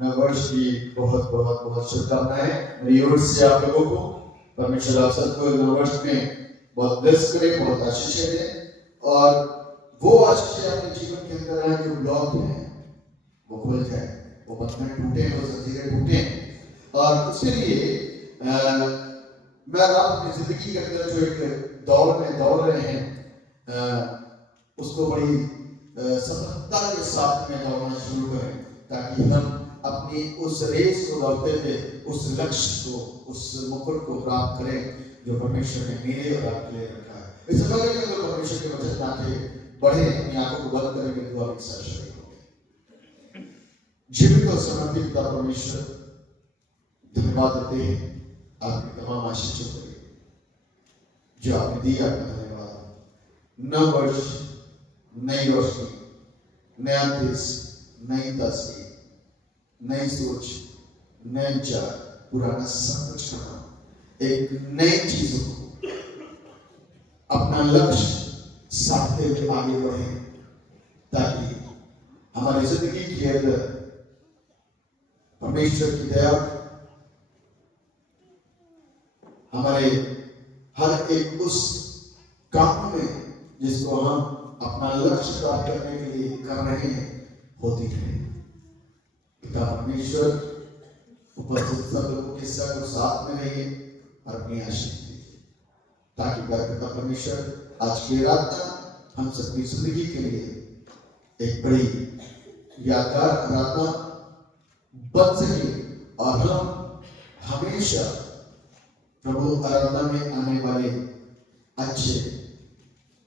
नववर्ष की बहुत बहुत बहुत शुभकामनाएं मेरी ओर से आप लोगों को। परमेश्वर आप सबको नववर्ष में बहुत ब्लेस करे, बहुत आशीष दे और वो आशीष आपके जीवन के अंदर आए जो ब्लॉक है वो खुल जाए, वो बंधन टूटे, वो जंजीरें टूटे। और उसके लिए मैं आप अपनी जिंदगी के अंदर जो एक दौड़ में दौड़ रहे हैं उसको बड़ी सफलता के साथ में दौड़ना शुरू करें, ताकि हम अपनी उस रेस को दौड़ते हुए उस लक्ष्य को, उस मुकुट को प्राप्त करें जो परमेश्वर ने मेरे और आपके लिए रखा है। इस समय के अंदर परमेश्वर के वचन आगे बढ़े, अपनी आंखों को बंद करेंगे, दुआ के साथ शरीर होंगे। जीवित और समर्पित पिता परमेश्वर, धन्यवाद देते हैं आपकी तमाम आशीषों के लिए जो आपने दी। आपका धन्यवाद। नव वर्ष, नई रोशनी, नया देश, नई तस्वीर, नई सोच, नए विचार, पुराना सब कुछ खत्म, एक नई चीजों को अपना लक्ष्य साधते हुए आगे बढ़े, ताकि हमारी जिंदगी के अंदर परमेश्वर की दया हमारे हर एक उस काम में जिसको हम अपना लक्ष्य प्राप्त करने के लिए कर रहे हैं होती रहे। पिता परमेश्वर उपस्थित सब लोगों के साथ में रहिए और अपनी आशीष दीजिए, ताकि पिता परमेश्वर आज की रात हम सबकी जिंदगी के लिए एक बड़ी यादगार आराधना बन सके और हम हमेशा प्रभु आराधना में आने वाले अच्छे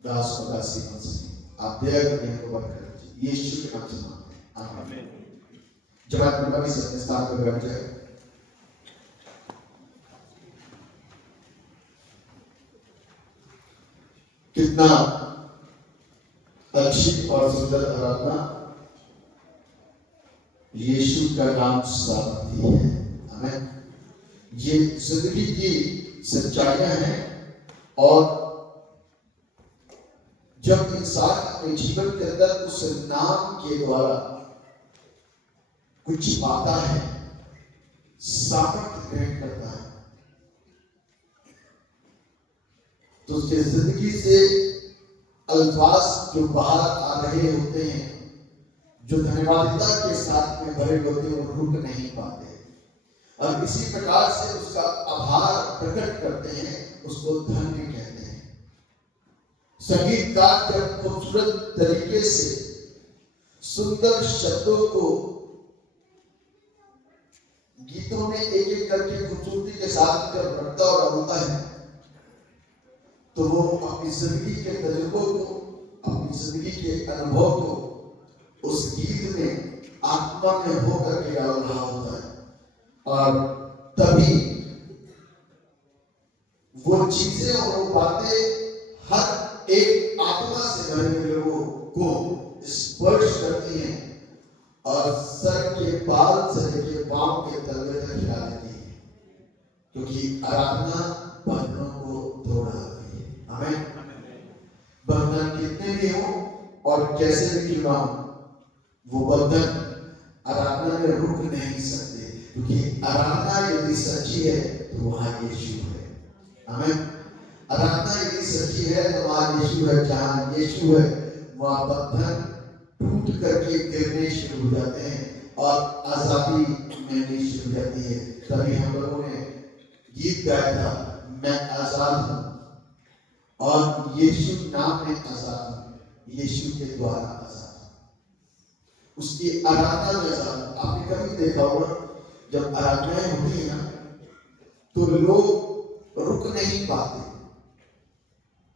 दास और दासी बन सके। आप दया करके हमको बरकत दीजिए, यीशु के नाम से मांगते हैं, आमीन। जब आप अपने स्थान पर बैठ जाए, कितना अच्छी और सुंदर आराधना यीशु का नाम सामर्थ्य है। आमीन। ये जिंदगी की सच्चाइयां हैं और जब इंसान अपने जीवन के अंदर उस नाम के द्वारा कुछ पाता है, सामर्थ्य ग्रहण करता है, तो उसकी जिंदगी से अल्फाज जो बाहर आ रहे होते हैं, जो धन्यवादिता के साथ में भरे होते हैं, वो रुक नहीं पाते और इसी प्रकार से उसका आभार प्रकट करते हैं, उसको धन्य कहते हैं। संगीतकार जब खूबसूरत तरीके से सुंदर शब्दों को गीतों में एक एक करके खूबसूरती के साथ जब रखता और बोलता है, तो वो अपनी जिंदगी के तजुर्बों को, अपनी जिंदगी के अनुभव को उस गीत में आत्मा में होकर के गा रहा होता है और तभी वो चीजें और वो बातें हर एक आत्मा से भरे हुए लोगों को स्पर्श करती हैं और सर के बाल से लेकर पांव के तलवे तक हिला देती है, क्योंकि आराधना बंधनों को तोड़ डालती है। आमीन। बंधन कितने भी हो और कैसे भी क्यों ना हो, वो बंधन आराधना में रुक नहीं सकते, क्योंकि आराधना यदि सच्ची है तो वहां यीशु है। आमीन। आराधना यदि सच्ची है तो वहां यीशु है, जहां यीशु है वहां बंधन टूट करके गिरने शुरू हो जाते हैं और आजादी मिलनी शुरू हो जाती है। तभी हम लोगों ने गीत गाया था, मैं आजाद हूं और यीशु नाम में आजाद हूं, यीशु के द्वारा आजाद हूं, उसकी आराधना में आजाद हूं। आपने कभी देखा होगा जब आराधनाएं होती है ना, तो लोग रुक नहीं पाते।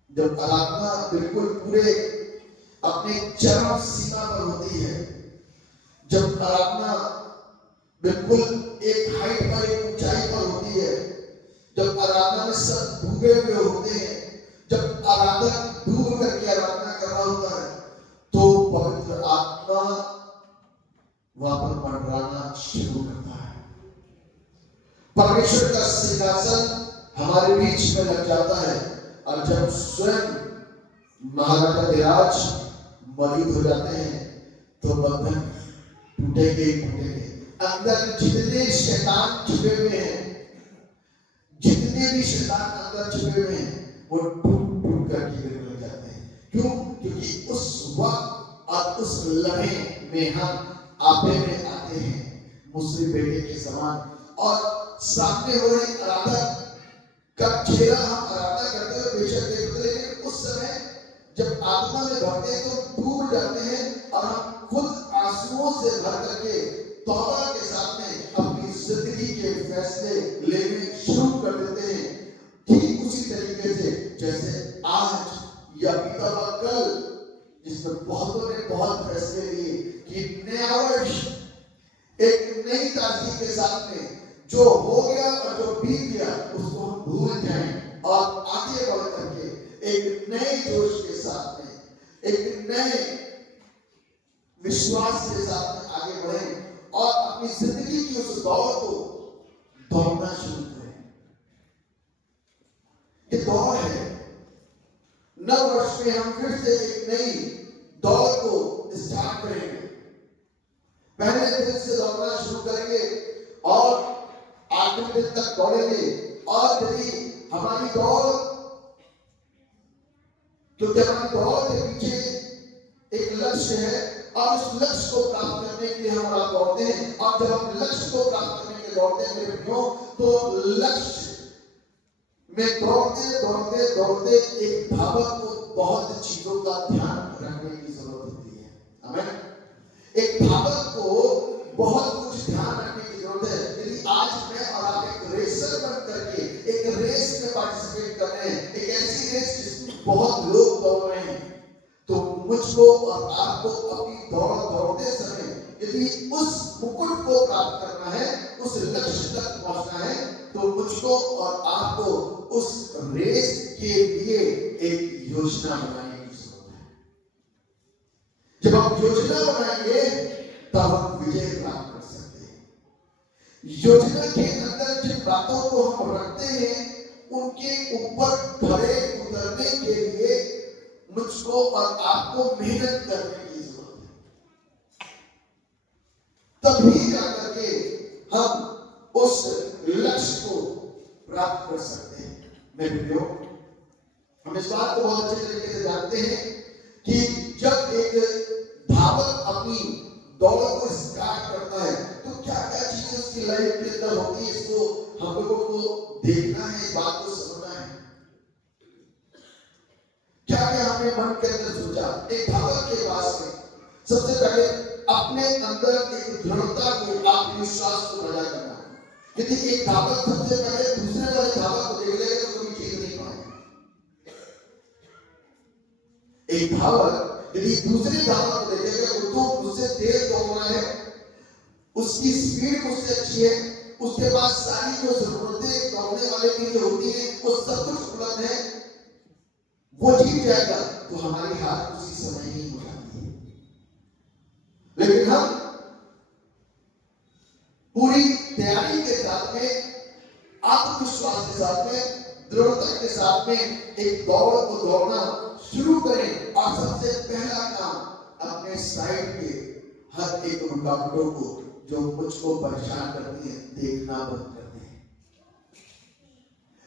जब आराधना बिल्कुल पूरे अपने चरम सीमा पर होती है, जब आराधना बिल्कुल एक हाइट पर, एक ऊंचाई पर होती है, जब आराधना में सब डूबे हुए होते हैं, जब आराधक डूब करके आराधना कर रहा होता है, तो पवित्र आत्मा वहां पर मंडराना शुरू करता है। परमेश्वर का सिंहासन हमारे बीच में लग जाता है और जब स्वयं महाराजा धीराज मौजूद हो जाते हैं तो बंधन टूटेंगे ही टूटेंगे। अंदर जितने शैतान छुपे हुए हैं, जितने भी शैतान अंदर छुपे हुए हैं, वो टूट टूट कर गिरने लग जाते हैं। क्यों? क्योंकि उस वक्त और उस लम्हे में हम आपे में आते हैं मुस्लिम बेटे के समान, और सामने हो रही आराधना का चेहरा हम आराधना करते हुए बेशक देखते, लेकिन उस समय जब आत्मा में भरते हैं तो डूब जाते हैं और हम खुद आंसुओं से भर करके तौबा के साथ में अपनी जिंदगी के फैसले लेने शुरू कर देते हैं। ठीक उसी तरीके से जैसे आज या बीता हुआ कल, जिसमें बहुतों ने बहुत फैसले लिए कि नया वर्ष एक नई ताजगी के साथ में जो हो गया और जो बीत गया उसको हम भूल जाएं और आगे बढ़ करके एक नए जोश के साथ में, एक नए विश्वास के साथ में आगे बढ़ें और अपनी जिंदगी की उस दौड़ को दौड़ना शुरू करें। ये दौड़ है, नव वर्ष में हम फिर से एक नई दौड़ को स्टार्ट करेंगे। पहले दिन से दौड़ना शुरू करेंगे और आखिरी दिन तक दौड़ेंगे। और यदि हमारी दौड़, क्योंकि हमारी दौड़ के पीछे एक लक्ष्य है और उस लक्ष्य को प्राप्त करने के लिए हम दौड़ते हैं, और जब हम लक्ष्य को प्राप्त करने के लिए दौड़ते हैं मेरे भाइयों, तो लक्ष्य में दौड़ते दौड़ते दौड़ते एक धावक को बहुत चीजों का ध्यान रखने की जरूरत होती है। आमीन। एक धावक को बहुत कुछ ध्यान रखने की जरूरत है। यदि आज मैं और आप एक रेसर बन करके एक रेस में पार्टिसिपेट कर रहे हैं, एक ऐसी रेस जिसमें बहुत लोग दौड़ रहे हैं, तो मुझको और आपको अपनी दौड़ दौड़ते समय यदि उस मुकुट को प्राप्त करना है, उस लक्ष्य तक पहुंचना है, तो मुझको और आपको उस रेस के लिए एक योजना बनाने की जरूरत है। जब हम योजना बनाएंगे तब हम विजय प्राप्त कर सकते हैं। योजना के अंदर जिन बातों को हम रखते हैं उनके ऊपर खड़े उतरने के लिए मुझको और आपको मेहनत करने की जरूरत है। तभी जाकर के हम उस लक्ष्य को प्राप्त कर सकते हैं। मेरे भाइयों, हम इस बात को बहुत अच्छे तरीके से जानते हैं कि जब एक धावक अपनी दौड़ को स्टार्ट करता है तो क्या क्या चीजें उसकी लाइफ के अंदर होती है, इसको हम लोगों को देखना है, इस बात को समझना है। क्या क्या हमने मन के अंदर सोचा। एक धावक के पास में सबसे पहले अपने अंदर एक दृढ़ता को, आत्मविश्वास को पैदा करना है। यदि एक धावक सबसे पहले दूसरे वाले धावक को देख लेगा तो कोई जीत नहीं पाएगा। एक धावक यदि दूसरे धावक को देखेगा वो तो मुझसे तेज दौड़ रहा है, उसकी स्पीड मुझसे अच्छी है, उसके पास सारी जो जरूरतें दौड़ने वाले के लिए होती है वो सब कुछ उपलब्ध है, वो जीत जाएगा, तो हमारी हार उसी समय ही हो जाती है। लेकिन हम पूरी तैयारी के साथ में, आत्मविश्वास के साथ में, दृढ़ता के साथ में एक दौड़ को दौड़ना शुरू करें और सबसे पहला काम अपने साइड के हर एक रुकावटों को जो मुझको परेशान करती है देखना बंद कर दें।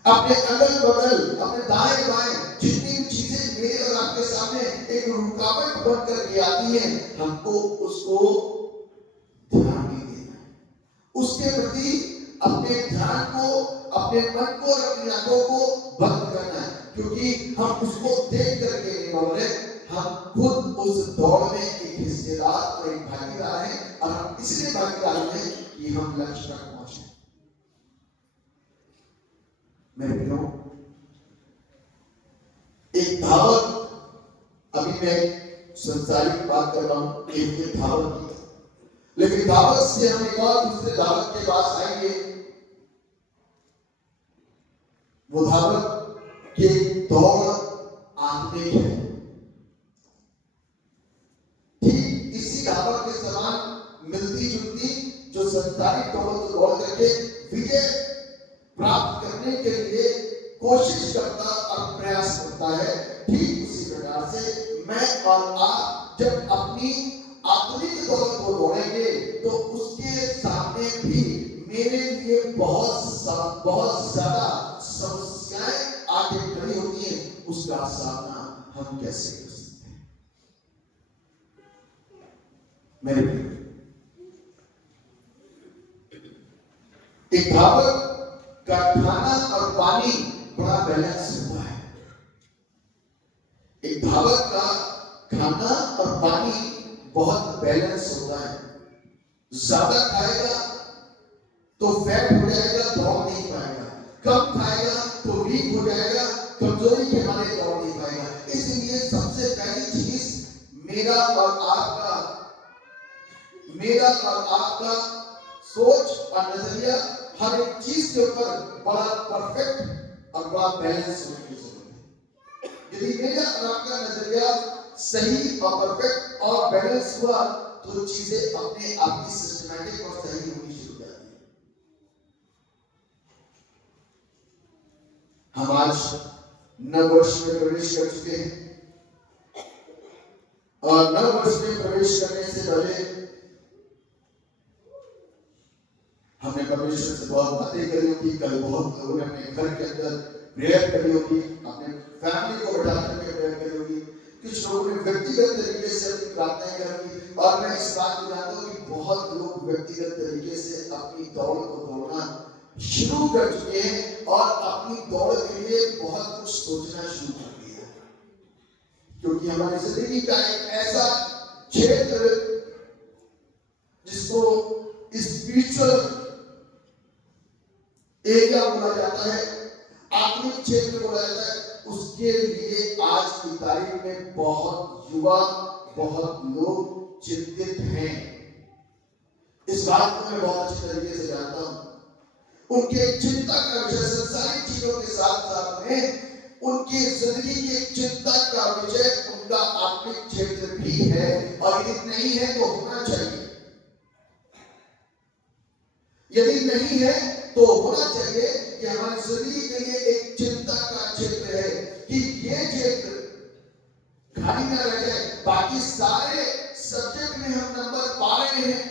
अपने अगल बगल, अपने दाएं बाएं जितनी चीजें मेरे और आपके सामने एक रुकावट बनकर के आती है, हमको उसको ध्यान नहीं देना है। उसके प्रति अपने ध्यान को, अपने मन को और अपनी आंखों को बंद करना है, क्योंकि हम उसको देख करके नहीं दौड़ रहे, हम खुद उस दौड़ में एक हिस्सेदार और एक भागीदार हैं, और हम इसलिए भागीदार हैं कि हम लक्ष्य तक पहुंचे। मेरे भाइयों, एक धावक, अभी मैं संसारिक बात कर रहा हूं, एक धावक की, लेकिन धावक से हम एक और दूसरे धावक के पास आएंगे। वो धावक की दौड़ आत्मिक है। ठीक इसी धावक के समान मिलती जुलती जो संसारिक दौड़ को दौड़ करके विजय प्राप्त करने के लिए कोशिश करता और प्रयास करता है, ठीक उसी प्रकार से मैं और आप जब अपनी आधुनिक दौर को दौड़ेंगे तो उसके सामने भी मेरे लिए बहुत ज्यादा समस्याएं आगे खड़ी होती हैं। उसका सामना हम कैसे कर सकते हैं? मेरे भाई, एक धावक का खाना और पानी बड़ा बैलेंस होता है। एक धावक का खाना और पानी बहुत बैलेंस होता है। ज्यादा खाएगा तो फैट हो जाएगा, दौड़ नहीं पाएगा। कम खाएगा तो वीक हो जाएगा, कमजोरी के मारे दौड़ नहीं पाएगा। इसलिए सबसे पहली चीज मेरा और आपका सोच और नजरिया हर एक चीज के ऊपर बड़ा परफेक्ट और बड़ा बैलेंस होने की जरूरत है। यदि मेरा और आपका नजरिया सही और परफेक्ट और बैलेंस हुआ तो चीजें अपने आप ही सिस्टमैटिक और सही होनी शुरू हो जाती है। हम आज नव वर्ष में प्रवेश कर चुके हैं और नव वर्ष में प्रवेश करने से पहले हमने परमेश्वर से बहुत बातें करी होगी। कल बहुत लोगों ने अपने घर के अंदर प्रेयर करी होगी, अपने फैमिली को बैठा करके प्रेयर करी होगी। कुछ लोगों ने व्यक्तिगत तरीके से अपनी प्रार्थनाएं करी और मैं इस बात को जानता हूँ कि बहुत लोग व्यक्तिगत तरीके से अपनी दौड़ को दौड़ना शुरू कर चुके हैं और अपनी दौड़ के लिए बहुत कुछ सोचना शुरू कर दिया। क्योंकि हमारी जिंदगी का एक ऐसा क्षेत्र जिसको स्पिरिचुअल एरिया बोला जाता है, आत्मिक क्षेत्र बोला जाता है, उसके लिए आज की तारीख में बहुत युवा, बहुत लोग चिंतित हैं। इस बात को मैं बहुत अच्छी तरीके से जानता हूं। उनके चिंता का विषय संसारिक चीजों के साथ साथ में उनकी जिंदगी की चिंता का विषय उनका आत्मिक क्षेत्र भी है और यदि नहीं है तो होना चाहिए। यदि नहीं है तो होना चाहिए कि हमारी जिंदगी के लिए एक चिंता का क्षेत्र है कि ये क्षेत्र खाली ना रह जाए। बाकी सारे सब्जेक्ट में हम नंबर पा रहे हैं,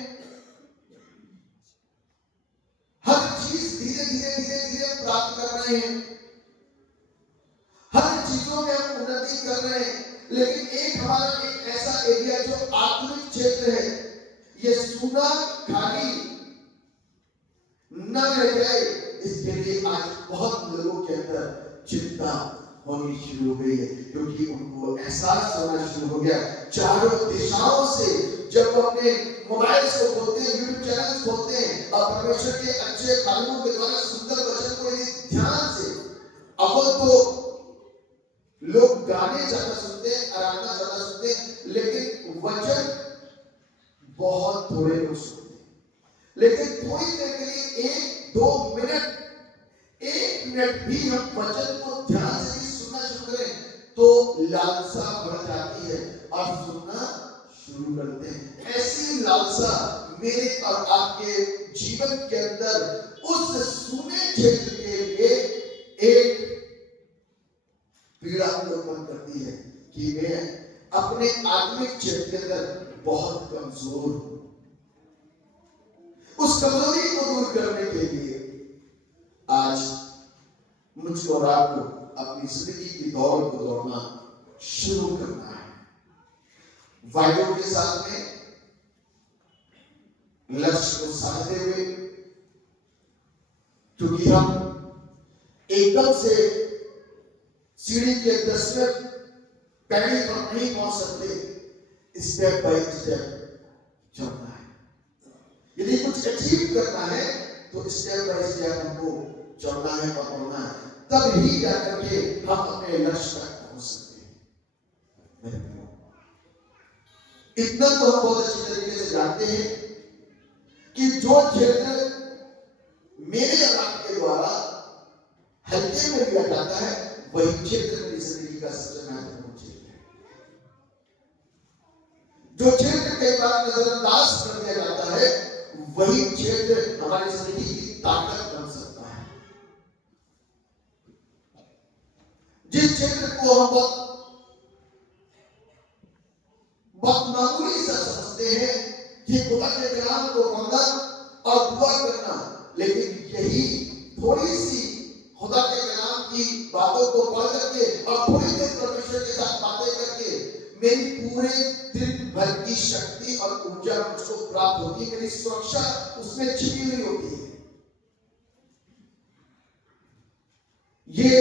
हर चीज धीरे धीरे प्राप्त कर रहे हैं, हर चीजों में हम उन्नति कर रहे हैं, लेकिन एक हमारा एक ऐसा एरिया जो आत्मिक क्षेत्र है, ये सूना खाली न रह जाए, इसके लिए आज बहुत लोगों के अंदर चिंता होनी शुरू हो गई है। क्योंकि उनको एहसास होना शुरू हो गया, चारों दिशाओं से जब अपने मोबाइल को खोलते हैं, यूट्यूब चैनल खोलते हैं और परमेश्वर के अच्छे कानूनों के द्वारा सुंदर वचन को ध्यान से, अव्वल तो लोग गाने ज्यादा सुनते हैं, आराधना ज्यादा सुनते हैं, लेकिन वचन बहुत थोड़े लोग सुनते हैं। लेकिन थोड़ी देर के लिए 1-2 मिनट, 1 मिनट भी हम वचन को ध्यान से सुनना शुरू करें तो लालसा बढ़ जाती है और सुनना शुरू करते हैं। ऐसी लालसा मेरे और आपके जीवन के अंदर उस सुने क्षेत्र के लिए एक पीड़ा उत्पन्न करती है कि मैं अपने आत्मिक क्षेत्र के अंदर बहुत कमजोर हूं। उस कमजोरी को दूर करने के लिए आज मुझको और आपको अपनी जिंदगी की दौड़ को दौड़ना शुरू करना है, वायदों के साथ में, लक्ष्य को साधते हुए। क्योंकि हम एकदम से सीढ़ी के 10वें पैड़ी पर नहीं पहुंच सकते, स्टेप बाय स्टेप चलना है। यदि कुछ अचीव करना है तो स्टेप बाय स्टेप हमको चलना है, पकड़ना है, तब ही जाकर के हम अपने लक्ष्य तक पहुंच सकते हैं। इतना तो हम बहुत अच्छी तरीके से जानते हैं कि जो क्षेत्र मेरे और आपके द्वारा हल्के में लिया जाता है, वही क्षेत्र मेरी जिंदगी का सबसे महत्वपूर्ण क्षेत्र है। जो क्षेत्र कई बार नजरअंदाज कर दिया जाता है, वही क्षेत्र हमारी जिंदगी की ताकत बन सकता है। जिस क्षेत्र को हम बहुत मामूली सा समझते कि खुदा के कलाम को पढ़ना और दुआ करना, लेकिन यही थोड़ी सी खुदा के कलाम की बातों को पढ़ करके और थोड़ी देर परमेश्वर के साथ बातें करके मेरी पूरे दिन भर की शक्ति और ऊर्जा मुझको प्राप्त होती है, मेरी सुरक्षा उसमें छिपी हुई होती है। ये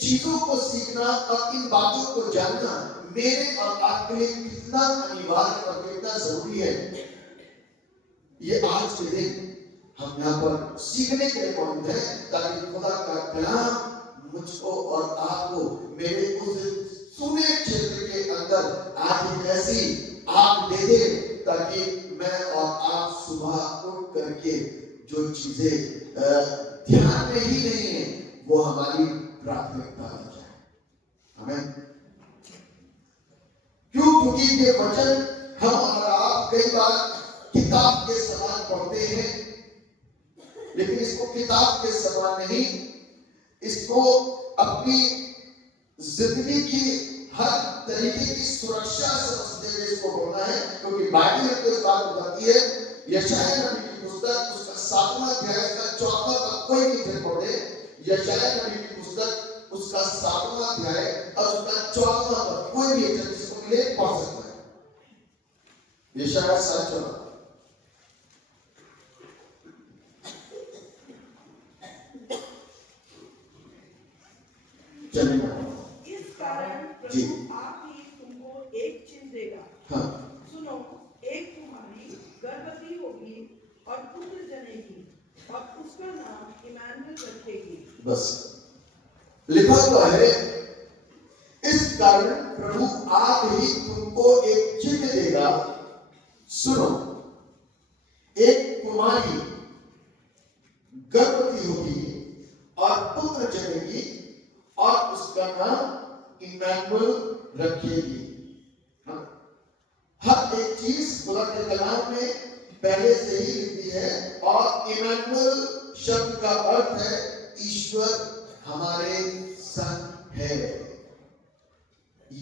चीजों को सीखना और इन बातों को जानना मेरे और आपके लिए कितना अनिवार्य और कितना जरूरी है, ये आज के दिन हम यहाँ पर सीखने के लिए मौजूद है, ताकि खुदा का कलाम मुझको और आपको मेरे उस सुने क्षेत्र के अंदर आज एक ऐसी आग दे दे, ताकि मैं और आप सुबह उठ करके जो चीजें ध्यान में ही नहीं है वो हमारी प्राथमिकता बन जाए। आमीन। क्यों? क्योंकि ये वचन हम और आप कई बार किताब के समान पढ़ते हैं, लेकिन इसको किताब के समान नहीं, इसको अपनी जिंदगी की हर तरीके की सुरक्षा समझते हुए इसको पढ़ना है। क्योंकि बाइबल में तो इस बात बताती है, यशायाह नबी की पुस्तक उसका 7वां अध्याय का 4वां पद, कोई नहीं पढ़े, यशायाह नबी की पुस्तक उसका 7वां अध्याय और उसका 4वां पद, कोई भी जिसको मिले पढ़ सकता है। यशायाह 7। इस कारण प्रभु आप ही तुमको एक चिन्ह देगा। हाँ। सुनो, एक कुमारी गर्भवती होगी और पुत्र जनेगी और उसका नाम इमानुएल रखेगी। बस लिखा हुआ है, इस कारण प्रभु आप ही तुमको एक चिन्ह देगा। सुनो, एक कुमारी गर्भवती होगी और पुत्र जनेगी और उसका नाम इमानुएल रखेगी। हर एक चीज खुदा के कलाम में पहले से ही लिखी है, और इमानुएल शब्द का अर्थ है ईश्वर हमारे संग है।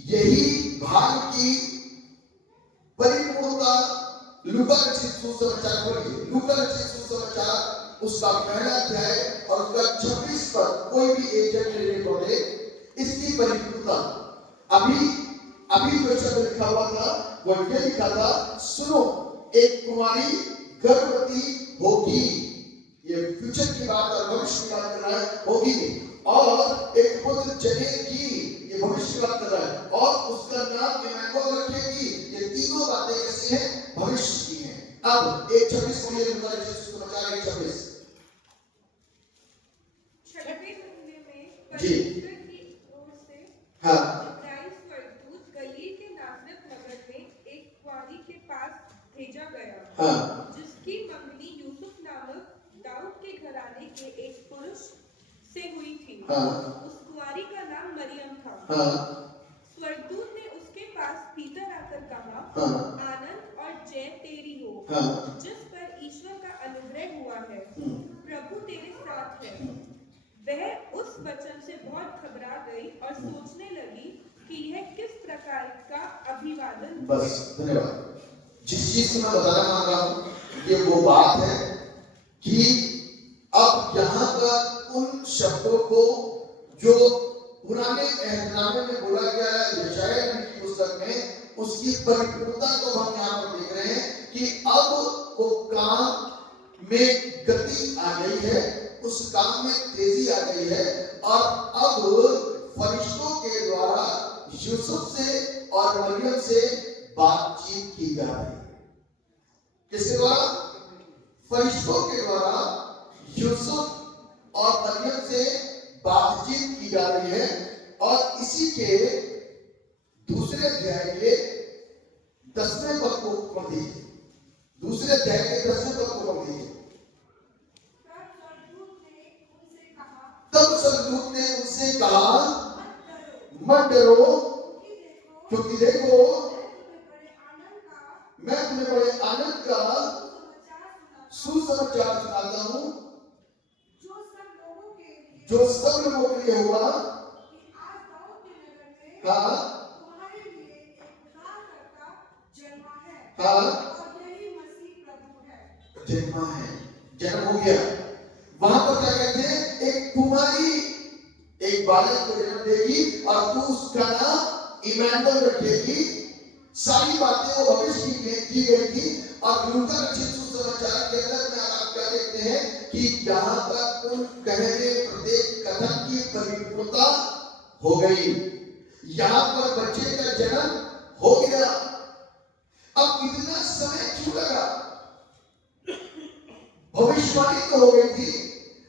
यही भाग की परिपूर्णता लूका रचित सुसमाचार पढ़िए, लूका रचित सुसमाचार उसका पहला अध्याय और उसका 26 पद, कोई भी एक जगह पढ़े, इसकी परिपूर्णता। अभी जो शब्द लिखा हुआ था वो ये लिखा था, सुनो, एक कुमारी गर्भवती होगी, ये फ्यूचर की बात और भविष्य की बात कर रहा है, होगी, और एक पुत्र जनेगी, ये भविष्य की बात कर रहा है, और उसका नाम इमानुएल रखेगी। ये तीनों बातें कैसी हैं? भविष्य की हैं। अब 1:26 को ये लूका रचित सुसमाचार 1:26 जी। हाँ। इस्राएल स्वर्गदूत गलील के नासरत नगर में एक कुंवारी के पास भेजा गया, हाँ। जिसकी मंगनी यूसुफ नामक दाऊद के घराने के एक पुरुष से हुई थी। हाँ। उस कुंवारी का नाम मरियम था। हाँ। स्वर्गदूत ने उसके पास भीतर आकर कहा, हाँ। आनंद और जय तेरी हो, हाँ। जिस पर ईश्वर का अनुग्रह हुआ है, प्रभु तेरे साथ है। वह उस वचन से बहुत घबरा गई और सोचने लगी कि यह किस प्रकार का अभिवादन। बस, धन्यवाद। जिस चीज को मैं बताना मान रहा हूँ, ये वो बात है कि अब यहाँ पर उन शब्दों को जो पुराने अहदनामे में बोला गया है यशायाह नबी की पुस्तक में, उसकी परिपूर्णता को हम यहाँ पर देख रहे हैं कि अब वो काम में गति आ गई है, उस काम में तेजी आ गई है, और अब फरिश्तों के द्वारा यूसुफ से और मरियम से बातचीत की जा रही है। किसके द्वारा? फरिश्तों के द्वारा यूसुफ और मरियम से बातचीत की जा रही है। और इसी के दूसरे अध्याय के 10वें पद को पढ़ दीजिए, दूसरे अध्याय के 10वें पद को पढ़ दीजिए। तब स्वर्गदूत ने उनसे कहा, मत डरो, क्योंकि देखो मैं तुम्हें बड़े आनंद का सुसमाचार सुनाता हूँ, जो सब लोगों के लिए होगा। हाँ। हाँ। जन्मा है, जन्म हो गया। वहां पर क्या कहते हैं, एक कुमारी एक बालक को जन्म देगी और तू उसका नाम इमानुएल रखेगी। सारी बातें वो भविष्य की गई थी। और लूका रचित सुसमाचार के अंदर में आप क्या देखते हैं कि यहाँ पर उन कहे गए प्रत्येक कथन की परिपूर्णता हो गई। यहाँ पर बच्चे का जन्म हो गया। अब इतना समय क्यों लगा? भविष्यवाणी तो हो गई थी,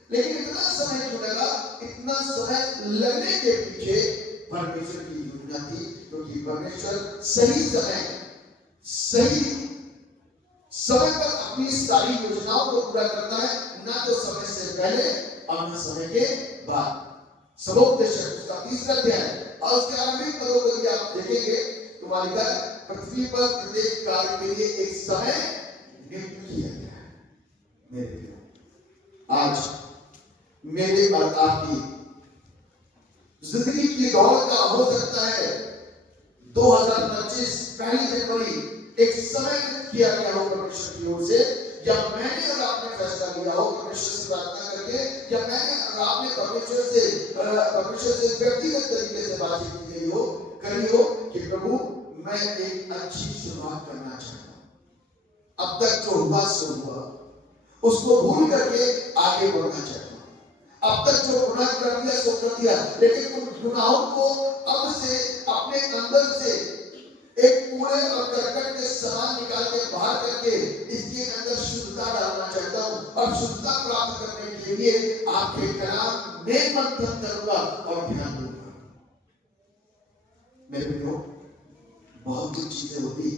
लेकिन इतना समय क्यों लगा? इतना समय लगने के पीछे परमेश्वर की योजना थी, क्योंकि परमेश्वर सही समय पर अपनी सारी योजनाओं को पूरा करता है, ना तो समय से पहले और ना समय के बाद। सबोपदेश उसका 3रा अध्याय और उसके आरंभिक पदों को यदि आप देखेंगे तो वहां लिखा है, पृथ्वी पर प्रत्येक कार्य के लिए एक समय नियुक्त किया गया है। मेरे प्रियो, आज मेरे और आपकी जिंदगी की दौड़ का हो सकता है 2025 पहली जनवरी एक समय किया गया हो परमेश्वर की ओर से, या मैंने और आपने फैसला लिया हो परमेश्वर से प्रार्थना करके, या मैंने और आपने परमेश्वर से व्यक्तिगत तरीके से बातचीत करी हो कि प्रभु मैं एक अच्छी शुरुआत करना चाहता हूं, अब तक जो हुआ सो हुआ, उसको भूल करके आगे बढ़ना चाहता हूं। अब तक जो गुनाह कर दिया सो कर दिया, लेकिन उन गुनाहों को अब से अपने अंदर से एक कूड़े और करकट के समान निकाल के बाहर करके इसके अंदर शुद्धता डालना चाहता हूं। और शुद्धता प्राप्त करने के लिए आपके कलाम में मंथन करूंगा और ध्यान दूंगा। मेरे प्रियो, बहुत सी चीजें होती,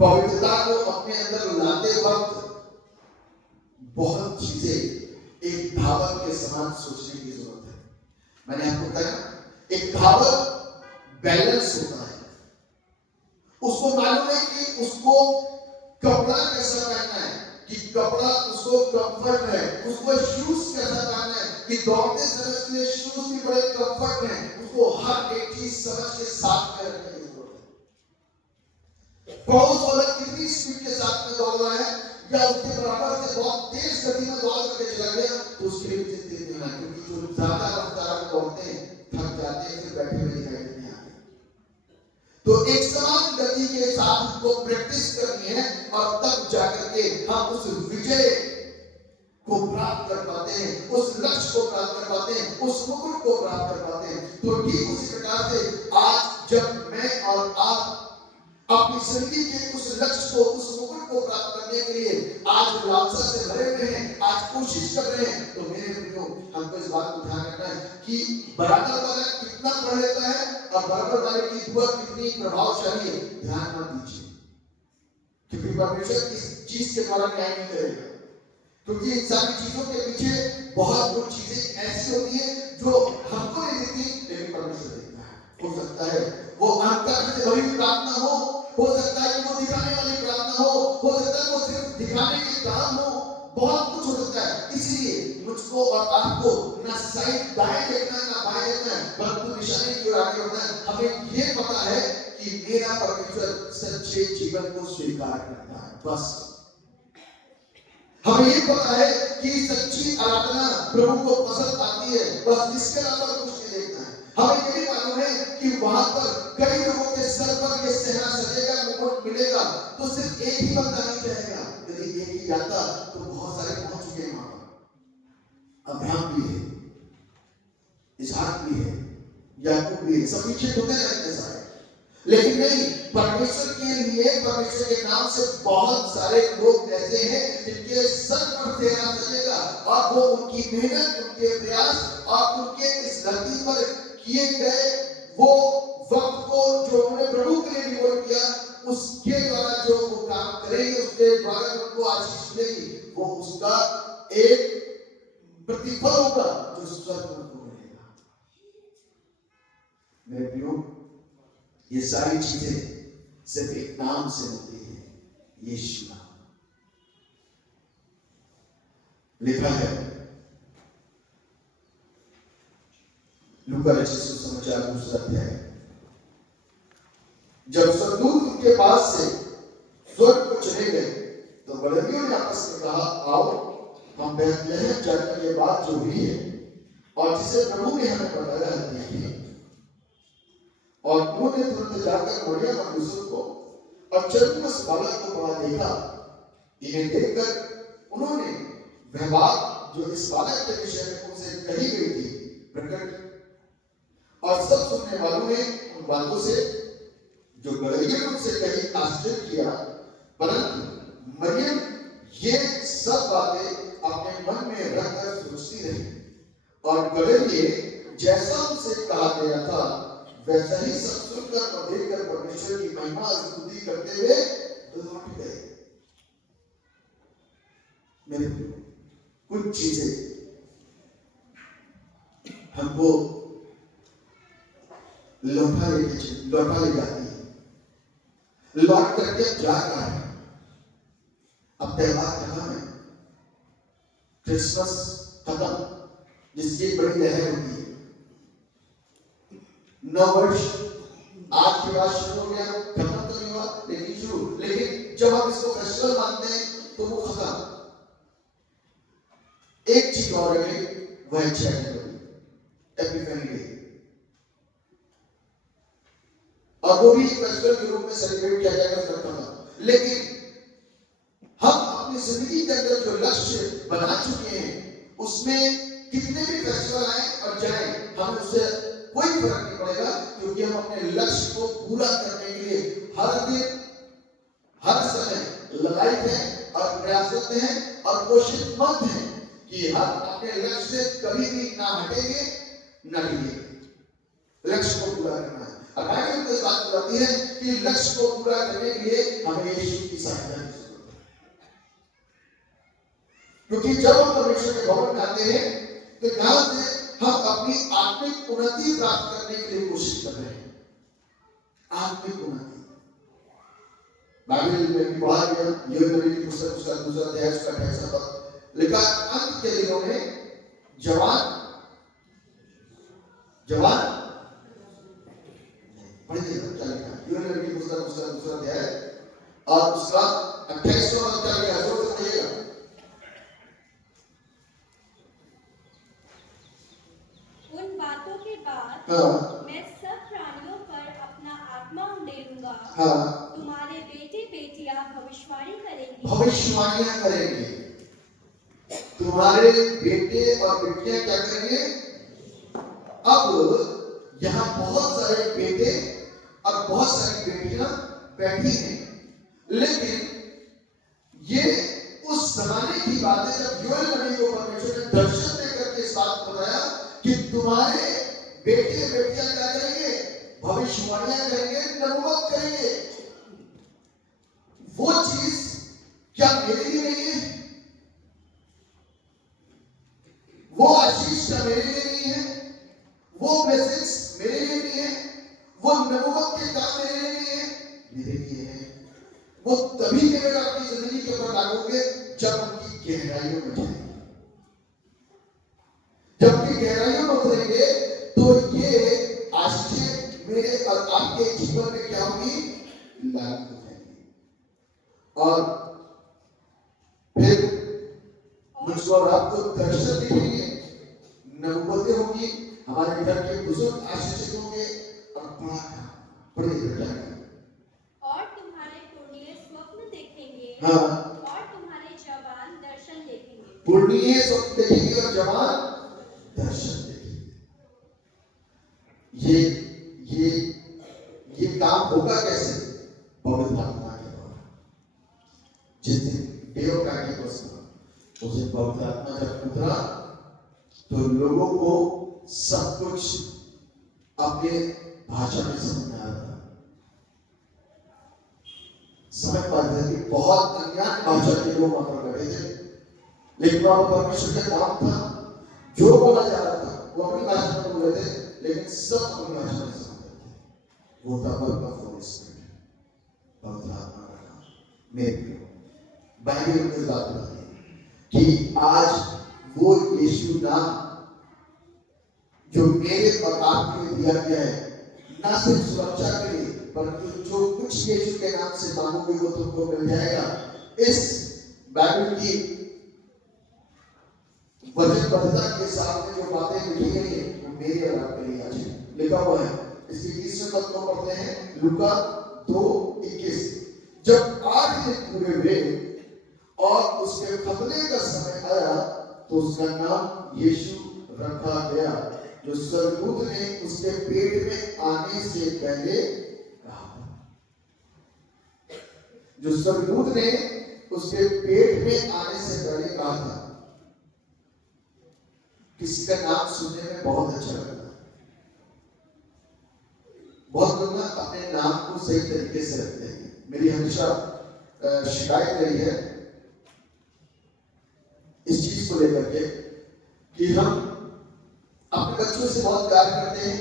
पवित्रता को अपने अंदर लाते वक्त बहुत चीजें एक धावक के समान सोचने की जरूरत है। मैंने आपको बताया, एक धावक बैलेंस होता है, उसको मालूम है कि उसको कपड़ा कैसा पहनना है, कि कपड़ा उसको कंफर्ट है, उसको शूज कैसा पहनना है, कि दौड़ते समय के लिए शूज भी बड़े कंफर्ट हैं, उसको हर एक चीज समझ के साथ में रखने की जरूरत है। पौलुस वाला कितनी स्पीड के साथ में दौड़ रहा है, या उसके बराबर से बहुत तेज गति में दौड़ करके चला गया, तो उसके लिए चिंतित नहीं होना, क्योंकि जो ज्यादा रफ्तार में दौड़ते हैं थक जाते हैं, फिर बैठे हुए दिखाई देते हैं। तो एक समान गति के साथ को प्रैक्टिस करनी है, और तब जाकर के हम उस विजय को प्राप्त कर पाते हैं, उस लक्ष्य को प्राप्त कर पाते हैं, उस मुकुट को प्राप्त कर पाते हैं। तो ठीक उसी प्रकार से आज जब मैं और आप अपनी जिंदगी के उस लक्ष्य को, उस मुकुट को प्राप्त करने के लिए आज लालसा से भरे हुए हैं, आज कोशिश कर रहे हैं, तो मेरे प्रियो, हमको इस बात को ध्यान रखना है कि बराबर वाला कितना पढ़ लेता है और बराबर वाले की दुआ कितनी प्रभावशाली है, ध्यान मत दीजिए, क्योंकि परमेश्वर इस चीज के द्वारा न्याय नहीं करेगा। क्योंकि इन सारी चीजों के पीछे बहुत कुछ चीजें ऐसी होती है जो हमको नहीं दिखती, लेकिन परमेश्वर देखता है। हो सकता है वो अंतर से भरी प्रार्थना हो सकता है कि वो दिखाने वाली प्रार्थना हो सकता है वो सिर्फ दिखाने के काम हो, बहुत कुछ हो सकता है। इसलिए मुझको और आपको ना साइड दाएं देखना है ना बाएं देखना है, परंतु निशाने की ओर आगे बढ़ना है। हमें ये पता है कि मेरा परमेश्वर सच्चे जीवन को स्वीकार करता है, बस हमें ये पता है कि सच्ची आराधना प्रभु को पसंद आती है, बस इसके अलावा कुछ नहीं देखना है। हमें ये भी मालूम है कि वहां पर कई लोगों के सर पर ये सेहरा सजेगा, मुकुट मिलेगा, तो सिर्फ एक ही बंदा नहीं जाएगा। यदि एक ही जाता तो बहुत सारे पहुंच चुके हैं वहां पर। अब्राहम भी है, इसहाक भी है, याकूब भी है, सब पीछे होते रहते सारे, लेकिन नहीं, परमेश्वर के लिए, परमेश्वर के नाम से बहुत सारे लोग ऐसे हैं जिनके सर पर सेहरा सजेगा, और वो उनकी मेहनत, उनके प्रयास और उनके इस धरती पर किए गए वो वक्त को जो उन्होंने प्रभु के लिए डिवोट किया, उसके द्वारा जो वो काम करेंगे, उसके द्वारा उनको आशीष मिलेगी, वो उसका एक प्रतिफल होगा जो स्वर्ग में मिलेगा। मेरे प्रियो, ये सारी चीजें सिर्फ एक नाम से होती है, यीशु नाम। लिखा है लूका रचित सुसमाचार 2 अध्याय, जब स्वर्गदूत उनके पास से स्वर्ग को चले गए तो बड़े आपस में कहा, आओ हम बैतलहम जाकर ये बात जो हुई है और जिसे प्रभु ने हमें बताया है देखिए। और उन्होंने तुरंत जाकर मरियम और यूसुफ को और चंद्रमस बालक को वहां देखा। इन्हें देखकर उन्होंने वह बात जो इस बालक के विषय में उनसे कही गई थी प्रकट की। और सब सुनने वालों ने उन बातों से जो गलीलियों ने उनसे कही आश्चर्य किया, परंतु मरियम ये सब बातें अपने मन में रखकर सोचती रही। और गलीलिये जैसा उनसे कहा गया था वैसा ही सब सुनकर और देखकर परमेश्वर की महिमा और स्तुति करते हुए लौट गए। मेरे कुछ चीजें हमको लौटा ले जाती है, लौट करके जा रहा है। अब त्योहार खत्म है, क्रिसमस खत्म जिसकी बड़ी लहर होती है, नव वर्ष आज के बाद शुरू हो गया, खत्म तो नहीं हुआ लेकिन शुरू। लेकिन जब हम इसको फेस्टिवल मानते हैं तो वो खत्म। एक चीज और है, वह है एपिफनी डे, और वो भी एक फेस्टिवल के रूप में सेलिब्रेट किया जाएगा खत्म। लेकिन हम अपनी जिंदगी के अंदर जो लक्ष्य बना चुके हैं उसमें कितने भी फेस्टिवल आए और जाए हमें उससे कोई फर्क नहीं पड़ेगा, क्योंकि हम अपने लक्ष्य को पूरा करने के लिए हर दिन हर समय लगाए हैं और प्रयासरत हैं और कोशिशमंद हैं कि हम अपने लक्ष्य से कभी भी ना हटेंगे ना हिलेंगे। लक्ष्य को पूरा करना है। और बाइबल में इस बात बताती है कि लक्ष्य को पूरा करने के लिए हमें यीशु की सहायता की जरूरत है। क्योंकि जब हम परमेश्वर के भवन में आते हैं तो यहां से हम अपनी आत्मिक उन्नति प्राप्त करने के लिए कोशिश कर रहे हैं। आत्मिक उन्नति बाइबल में भी पढ़ा गया, योएल नबी की पुस्तक उसका 2 अध्याय उसका 28 पद लिखा, अंत के दिनों में जवान पढ़िए क्या लिखा, योएल नबी की पुस्तक उसका 2 अध्याय और उसका 28 पद क्या लिखा, जोर से पढ़िएगा। उन बातों के बाद मैं सब प्राणियों पर अपना आत्मा उंडेलूंगा। तुम्हारे बेटे बेटियां भविष्यवाणी करेंगे। तुम्हारे बेटे और बेटियां क्या करेंगे? अब यहाँ बहुत सारे बेटे और बहुत सारी बेटियां बैठी हैं, लेकिन ये उस जमाने की बात है जब योएल नबी को परमेश्वर ने दर्शन देकर के इस बात को बताया कि तुम्हारे बेटे बेटियां क्या करेंगे? भविष्यवाणियां करेंगे, नबूवत करेंगे। वो चीज क्या मेरे लिए नहीं है? वो आशीष क्या मेरे लिए नहीं है? वो मैसेज मेरे लिए नहीं है? वो नबूवत के काम मेरे लिए नहीं है? मेरे लिए है। वो तभी केवल अपनी जिंदगी के ऊपर लागू होंगे जब उनकी गहराइयों में जाएंगे। जब उनकी गहराइयों में उतरेंगे तो ये आशीषें मेरे और आपके जीवन में क्या होगी? लागू हो जाएंगी। और फिर मुझको और आपको दर्शन दिखेंगे, नबूवतें होंगी, हमारे घर के बुजुर्ग आशीषित होंगे और बड़े जाएंगे। और तुम्हारे पुण्य स्वप्न देखेंगे। और तुम्हारे जवान दर्शन देखेंगे। पुण्य स्वप्न देखेंगे और जवान दर्शन देखेंगे। ये काम होगा कैसे? पवित्र आत्मा के द्वारा। जिस दिन देव का गीत बजा उस दिन पवित्र आत्मा जब उतरा तो लोगों को सब कुछ अपने भाषा में समझ में आ रहा था। समझ पाते थे कि बहुत अज्ञात भाषा के लोग वहां पर खड़े थे, लेकिन वहां परमेश्वर का काम था। जो बोला जा रहा था वो अपनी भाषा में बोल रहे थे, लेकिन सब अपनी भाषा में समझते थे। वो था पवित्र आत्मा का काम। मेरे प्रियो, बाइबल में बात बताती है कि आज वो यीशु नाम जो मेरे और आपके लिए दिया गया है, ना सिर्फ सुरक्षा के लिए, परंतु जो कुछ यीशु के नाम से मांगोगे वो तुमको मिल जाएगा। इस बाइबल की वचनबद्धता के साथ में जो बातें लिखी गई है वो मेरे और आपके लिए आज लिखा हुआ है। इसके 21वें पद को पढ़ते हैं, लूका 2:21। जब 8 दिन पूरे हुए और उसके खतने का समय आया तो उसका नाम यीशु रखा गया, जो स्वर्गदूत ने उसके पेट में आने से पहले कहा था। जो स्वर्गदूत ने उसके पेट में आने से पहले कहा था। किसी का नाम सुनने में बहुत अच्छा लगता है। बहुत लोग ना अपने नाम को सही तरीके से रखते हैं। मेरी हमेशा शिकायत रही है इस चीज को लेकर के कि हम अपने बच्चों से बहुत प्यार करते हैं,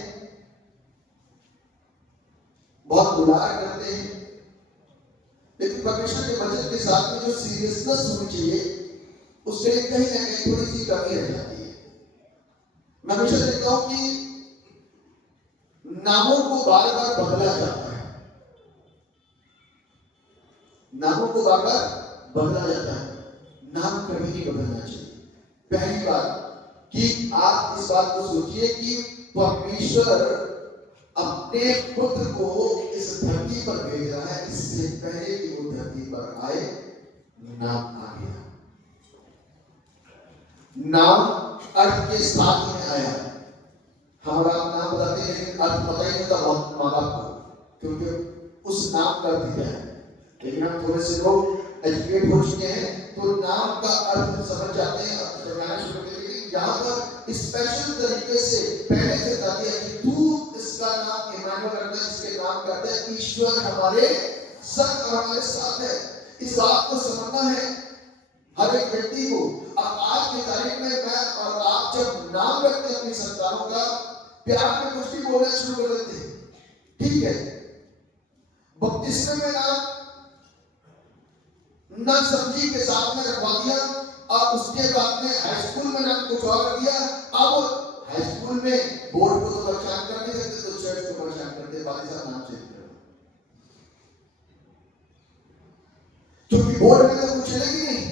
बहुत दुलार करते हैं, लेकिन परमेश्वर के वचन के साथ में जो सीरियसनेस होनी चाहिए उससे कहीं ना कहीं थोड़ी सी कमी रह जाती है। मैं हमेशा देखता हूं कि नामों को बार बार बदला जाता है, नामों को बार बार बदला जाता है। नाम कभी नहीं बदलना चाहिए। पहली बात कि आप इस बात को सोचिए कि परमेश्वर अपने पुत्र को इस धरती पर भेज रहा है, इससे पहले कि वो धरती पर आए नाम आ गया। नाम अर्थ के साथ में आया। हमारा नाम बताते हैं लेकिन अर्थ पता ही नहीं था माँ बाप को, क्योंकि उस नाम का अर्थ क्या है। लेकिन हम थोड़े से लोग एजुकेट हो चुके हैं तो नाम का अर्थ समझ जाते हैं। यहाँ पर स्पेशल तरीके से पहले से बता दिया कि तू इसका नाम इमानुएल रखना, जिसके नाम का अर्थ है ईश्वर हमारे संग और हमारे साथ है। इस बात को समझना है हर एक व्यक्ति को। अब आज की तारीख में मैं और आप जब नाम रखते हैं अपनी संतानों का, प्यार में कुछ भी बोलना शुरू कर देते हैं, ठीक है। बपतिस्मे में नाम ना समझी के साथ में रखवा दिया और उसके बाद में हाई स्कूल में नाम कुछ और रख दिया। अब हाई स्कूल में बोर्ड को तो परेशान कर नहीं सकते तो चर्च को परेशान करते, वाले साहब नाम चेंज कर, क्योंकि बोर्ड में तो कुछ चलेगी नहीं,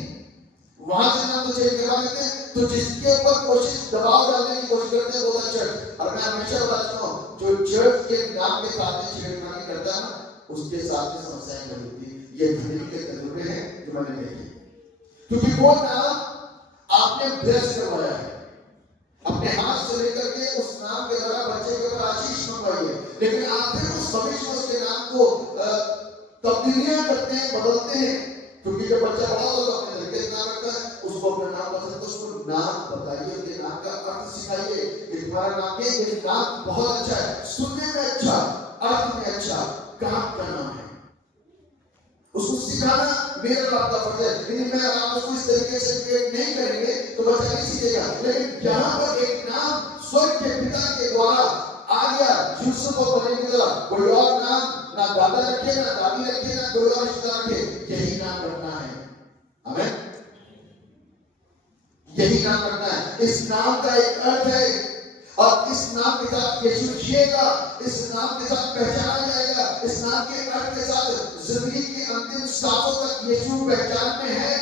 वहां से नाम तो चेंज करवा देते हैं। तो जिसके ऊपर कोशिश दबाव डालने की कोशिश करते हैं वो है चर्च। और मैं हमेशा बताता हूँ जो चर्च के नाम के साथ में छेड़खानी करता है ना, उसके साथ में समस्याएं खड़ी होती है। ये जिंदगी के तजुर्बे हैं जो मैंने देखे, क्योंकि वो नाम आपने ब्लेस करवाया है, अपने हाथ से लेकर के उस नाम के द्वारा बच्चे के ऊपर आशीष मंगवाई है, लेकिन आप फिर उस भविष्य में उसके नाम को तब्दीलियां करते हैं, बदलते हैं। क्योंकि जब बच्चा बड़ा होगा तो अपने तरीके से नाम रखता है, उसको अपना नाम पसंद है, उसको नाम बताइए, उसके नाम का अर्थ सिखाइए कि तुम्हारा नाम ये नाम बहुत अच्छा है, सुनने में अच्छा, अर्थ में अच्छा, काम का नाम है। उसको सिखाना मेरा और आपका फर्ज है। लेकिन मैं आप उसको इस तरीके से ट्रेन नहीं करेंगे तो बच्चा नहीं सीखेगा। लेकिन जहां पर एक नाम स्वर्ग के पिता के द्वारा आ गया, यूसुफ और मरियम की तरह, कोई और नाम ना दादा रखे, ना दादी रखे, ना कोई और रिश्तेदार रखे, यही नाम रखना है। आमीन, यही नाम रखना है। इस नाम का एक अर्थ है और इस नाम के साथ यीशु जिएगा, इस नाम के साथ पहचाना जाएगा, इस नाम के अर्थ के साथ जिंदगी के अंतिम सांसों तक यीशु पहचान में है।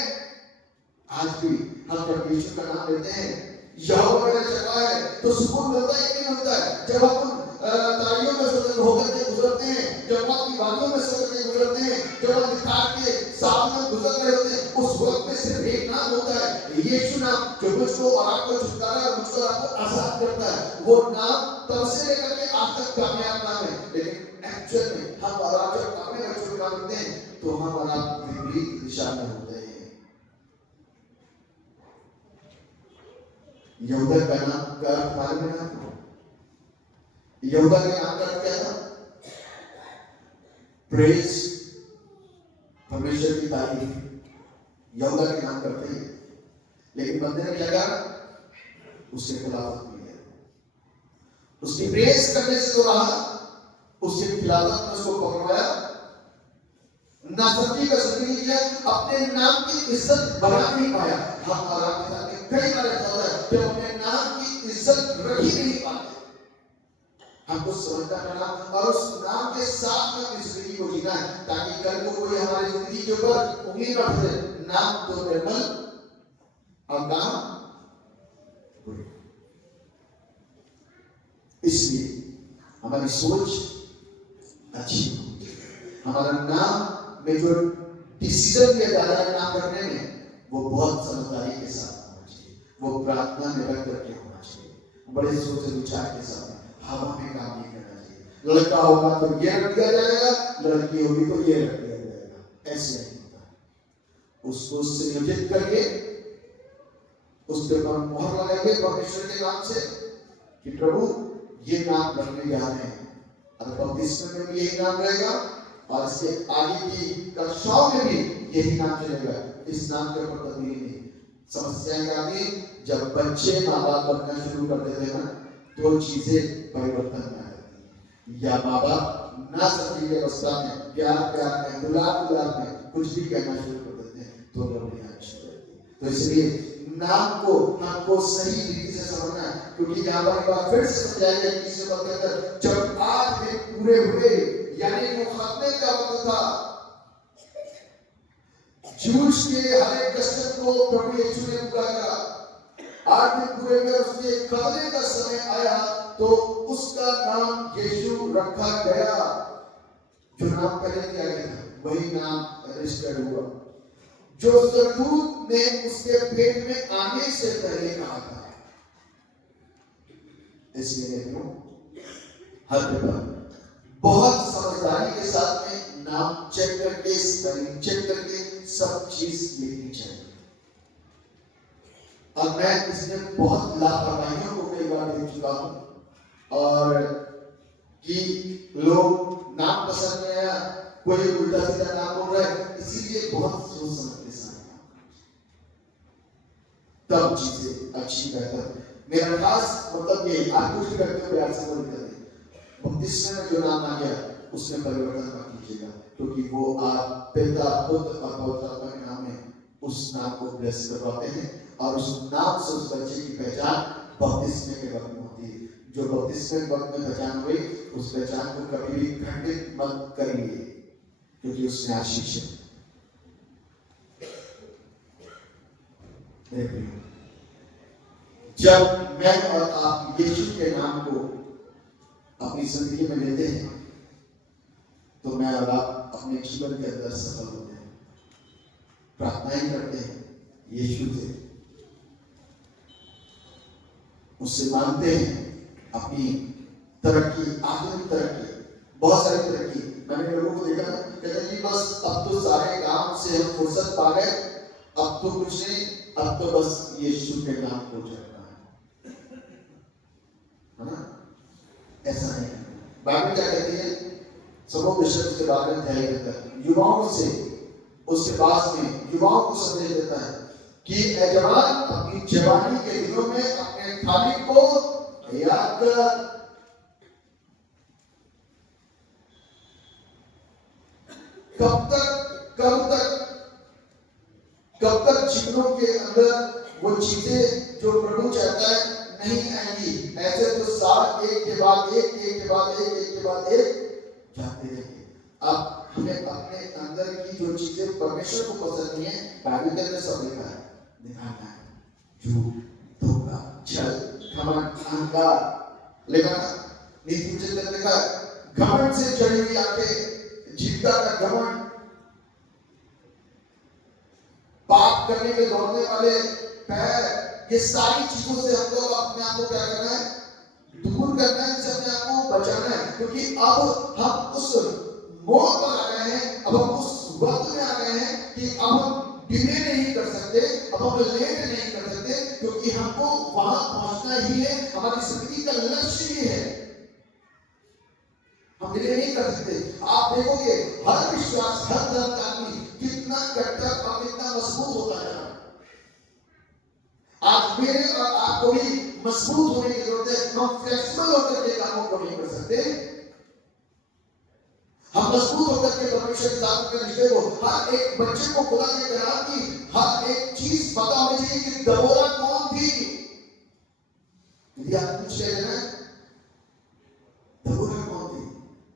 आज भी हम जब यीशु का नाम लेते हैं, यहोवा मेरा चंगा है, तो सुकून मिलता है कि नहीं मिलता है। जब हम तालियों में से होकर के गुजरते हैं, जब हम की वादियों में से होकर के गुजरते हैं, जब हम निखार के साथ में गुजर रहे होते हैं, उस वक्त में सिर्फ एक नाम होता है, यीशु नाम, जो मुझको और आपको छुटकारा और मुझको और आपको आजाद करता है। वो नाम तब से लेकर के आज तक कामयाब नाम है। लेकिन एक्चुअल में हम और आप जब अपने बच्चों को नाम रखते हैं तो हम और आप विपरीत दिशा में होते हैं। यहूदा का नाम का अर्थ मालूम है आपको? यहूदा के नाम का अर्थ क्या था? प्रेज, परमेश्वर की तारीफ। यहूदा के नाम करते हैं, लेकिन बंदे ने क्या कहा? उससे खिलाफत की है। उसकी प्रेज करने से तो रहा, उससे खिलाफत में उसको पकड़वाया, नासमझी का जिक्र किया, अपने नाम की इज्जत बढ़ा नहीं पाया। हम और आपके साथ कई बार ऐसा होता है जब अपने नाम की इज्जत रख ही नहीं पाते, हमको समझना करना और उस नाम के साथ में अपनी जिंदगी को जीना है, ताकि कल को कोई हमारी जिंदगी के ऊपर उंगली न उठाए। नाम तो निर्मल और काम बुरे। इसलिए हमारी सोच अच्छी होनी चाहिए। हमारा नाम में जो डिसीजन लिया जा रहा है नाम रखने में, वो बहुत समझदारी के साथ होना चाहिए, वो प्रार्थना में रख करके होना चाहिए, बड़े सोच विचार के साथ हवा में काम नहीं करना चाहिए। लड़का होगा तो ये रख दिया जाएगा, लड़की होगी तो ये रख दिया जाएगा, ऐसे नहीं होता। उसको संयोजित करके उसके ऊपर मोहर लगाएंगे परमेश्वर के नाम से कि प्रभु ये नाम रखने जा रहे हैं, और बपतिस्मे में भी यही नाम रहेगा और इसके आगे की कक्षाओं में भी यही नाम चलेगा। इस नाम के ऊपर तब्दीली नहीं। समस्या क्या आती है? जब बच्चे माँ बाप बनना शुरू कर देते हैं ना, तो चीजें परिवर्तन में आ जाती है। या माँ बाप ना समझी की अवस्था में प्यार प्यार में दुलार में कुछ भी कहना शुरू कर देते हैं, तो गड़बड़ी आनी शुरू हो जाती है। तो इसलिए नाम को हमको सही रीति से समझना है, क्योंकि यहाँ पर एक बार फिर से समझाया गया कि इसे बताकर जब 8 दिन पूरे हुए, यानी वो खतने का वक्त था, जूझ के हर एक कष्ट को प्रभु यीशु ने पूरा करा। 8 दिन पूरे हुए, उसके खतने का समय आया तो उसका नाम यीशु रखा गया। जो नाम पहले दिया गया था वही नाम रजिस्टर्ड हुआ, जो स्वर्गदूत ने उसके पेट में आने से पहले कहा था। इसलिए हर जगह बहुत समझदारी के साथ में नाम चेक करके, स्पेलिंग चेक करके सब चीज लिखनी चाहिए। और मैं इसमें बहुत लापरवाहियों को कई बार देख चुका हूं, और कि लोग नाम पसंद नहीं आया, कोई उल्टा सीधा नाम बोल रहा है, इसीलिए बहुत सोच समझ के साथ तब चीजें अच्छी बेहतर। मेरा खास मतलब ये आप कुछ भी करते हो प्यार से बोल कर बपतिस्मे में जो नाम आ गया उसमें परिवर्तन मत कीजिएगा, क्योंकि वो आप पिता पुत्र और पवित्र आत्मा के नाम में उस नाम को ब्लेस करवाते हैं, और उस नाम से उस बच्चे की पहचान बपतिस्मे के वक्त में होती है। जो बपतिस्मे के वक्त में पहचान हुई, उस पहचान को कभी भी खंडित मत करिए, क्योंकि उसमें आशीष है। जब मैं और आप यीशु के नाम को अपनी जिंदगी में लेते हैं, तो मैं और आप अपने जीवन के अंदर सफल होते हैं, प्रार्थनाएं करते हैं यीशु से, उससे मांगते हैं अपनी तरक्की, आत्मिक तरक्की, बहुत सारी तरक्की। मैंने लोगों को देखा कहते हैं कि बस अब तो सारे काम से हम फुर्सत पा गए, अब तो कुछ नहीं, अब तो बस यीशु के नाम को जपना है ना? ऐसा नहीं। बाइबल क्या कहती है? सबों विषय के बारे में ध्यान देता है, युवाओं से उसके पास में युवाओं को संदेश देता है कि ऐ जवान, अपनी जवानी के दिनों में अपने थाली को याद कर, कब तक जीवनों के अंदर वो चीजें जो प्रभु चाहता है नहीं आएंगी। ऐसे तो साल एक के बाद एक, एक के बाद एक, एक के बाद एक जाते रहेंगे। अब हमें अपने अंदर की जो चीजें परमेश्वर को पसंद नहीं है, बाइबल के अंदर सब लिखा है, दिखाना है, झूठ, धोखा, छल, घमंड, अहंकार लिखा है। नीति वचन में लिखा है, घमंड से चढ़ी हुई आंखें, जीविका का घमंड, पाप करने के दौड़ने वाले पैर, ये सारी चीजों से हम लोग अपने आप को क्या करना है? दूर करना है, इनसे अपने आप को बचाना है। क्योंकि अब हम उस मोड़ पर आ गए हैं, अब हम उस वक्त में आ गए हैं कि अब हम डिले नहीं कर सकते, अब हम लेट नहीं कर सकते, क्योंकि हमको वहां पहुंचना ही है। हमारी जिंदगी का लक्ष्य ही है, हम डिले नहीं कर सकते। आप देखोगे हर विश्वास, हर धर्म का आदमी कितना कट्टर और कितना मजबूत होता है। आज मेरे और आपको भी मजबूत होने की जरूरत है। हम फ्लेक्सिबल होकर के कामों को नहीं कर सकते, हम मजबूत होकर के परमेश्वर के साथ के रिश्ते को, हर एक बच्चे को खुदा के करार की हर एक चीज पता होनी चाहिए कि दबोरा कौन थी। यदि आप पूछ रहे हैं दबोरा कौन थी,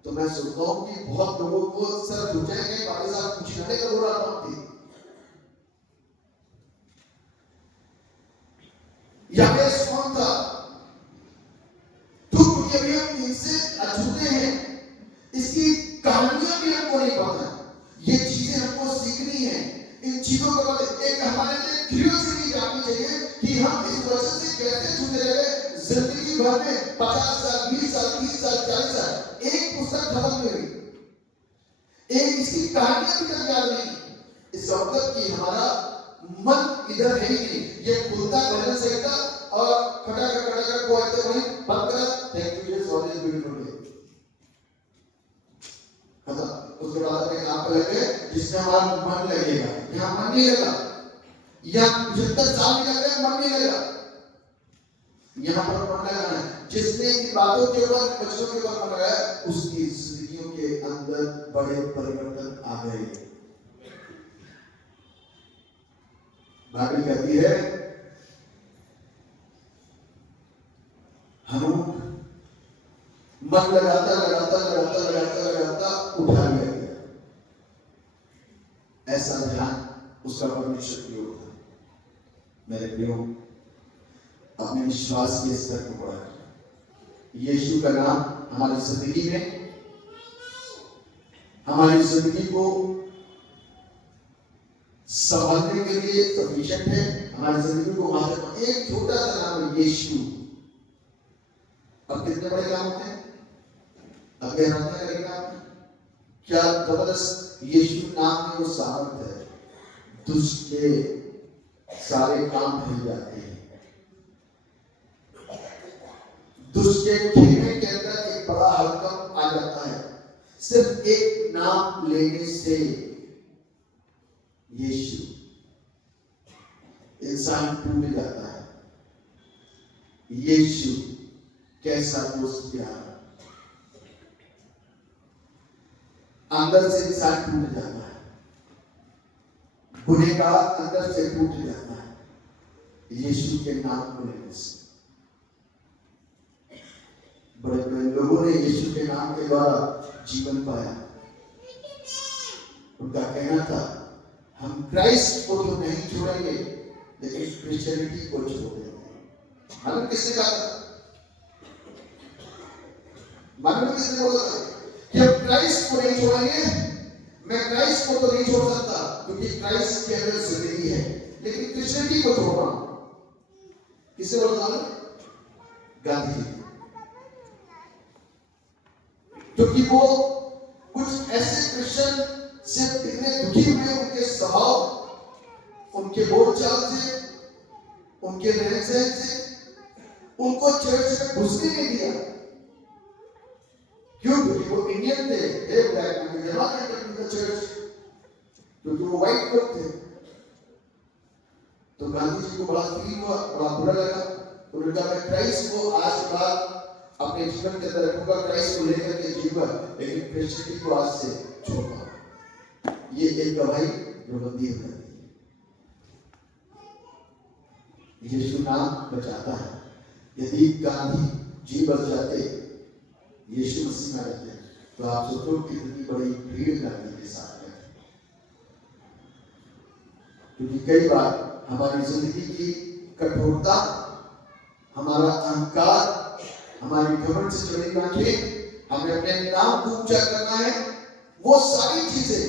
तो मैं सोचता हूं कि बहुत लोगों को सर पूछेंगे, भाई साहब पूछने दबोरा कौन थी। याबेस कौन था? तो क्योंकि अभी हम इनसे अछूते हैं, इसकी कहानियां भी हमको नहीं पता, ये चीजें हमको सीखनी है। इन चीजों को एक हमारे लिए क्यूरियोसिटी जाननी चाहिए कि हम इस वचन से कैसे जुड़े रहे जिंदगी भर में 50 साल, 20 साल, 30 साल, 40 साल, एक पुस्तक खत्म नहीं हुई, एक इसकी कहानियां भी तक याद नहीं। इस मतलब कि हमारा मन इधर है ही नहीं, ये खुलता भजन संहिता और खटाखट को आते वही बंद करा, thank you Jesus for this beautiful day, खत्म। उसके बाद अपने काम पे लगे जिसमें हमारा मन लगेगा। यहाँ मन नहीं लगा, यहाँ 75 साल निकल गए, मन नहीं लगा, यहाँ पर मन लगाना है। जिसने इन बातों के ऊपर, बच्चों के ऊपर मन लगाया, उसकी जिंदगियों के अंदर बड़े परिवर्तन आ गए। बाइबल कहती है हम मन लगाता उठा लिया गया। ऐसा ध्यान उसका परमेश्वर की ओर था। मेरे प्रियो, अपने विश्वास के स्तर को बढ़ा कर यीशु का नाम हमारी जिंदगी में, हमारी जिंदगी को संभालने के लिए सफिशिएंट है। हमारी जिंदगी को वहां एक छोटा सा नाम है यीशु। अब कितने बड़े काम होते हैं, अब गहराना करेगा क्या जबरदस्त यीशु नाम में वो सामर्थ है, दुष्ट के सारे काम भूल जाते हैं। दुष्ट के खेमे के अंदर एक बड़ा हड़कंप आ जाता है सिर्फ एक नाम लेने से। यीशु, इंसान टूट जाता है। यीशु कैसा दोस्त प्यार, अंदर से इंसान टूट जाता है, गुनहगार अंदर से टूट जाता है यीशु के नाम को लेने से। बड़े बड़े लोगों ने यीशु के नाम के द्वारा जीवन पाया। उनका कहना था हम क्राइस्ट को तो नहीं छोड़ेंगे लेकिन क्रिश्चियनिटी को छोड़ देंगे। मालूम किसने कहा था? मालूम किसने बोला था कि हम क्राइस्ट को नहीं छोड़ेंगे? मैं क्राइस्ट को तो नहीं छोड़ सकता क्योंकि क्राइस्ट के अंदर जिंदगी है, लेकिन क्रिश्चियनिटी को छोड़ रहा हूं। किसने बोला था? गांधी जी। क्योंकि वो कुछ ऐसे क्रिश्चियन से इतने दुखी हुए उनके स्वभाव, उनके बोलचाल से, उनके रहन सहन से, उनको चर्च में घुसने नहीं दिया। क्यों? क्योंकि वो इंडियन थे, चर्च, क्योंकि वो व्हाइट लोग थे। तो गांधी जी को बड़ा फील हुआ, बड़ा बुरा लगा। तो उन्होंने कहा मैं क्राइस्ट को आज के बाद अपने जीवन के अंदर रखूंगा, क्राइस्ट को लेकर के जीऊंगा, लेकिन क्रिश्चियनिटी को आज से छोड़ूंगा। ये एक गवाही प्रबंधी है। यीशु नाम बचाता है। यदि गांधी जी बच जाते, यीशु मसीह में रहते, तो आप सोचो कितनी बड़ी भीड़ गांधी के साथ है। क्योंकि कई बार हमारी जिंदगी की कठोरता, हमारा अहंकार, हमारी घमंड से जुड़ी आंखें, हमें अपने नाम को ऊंचा करना है, वो सारी चीजें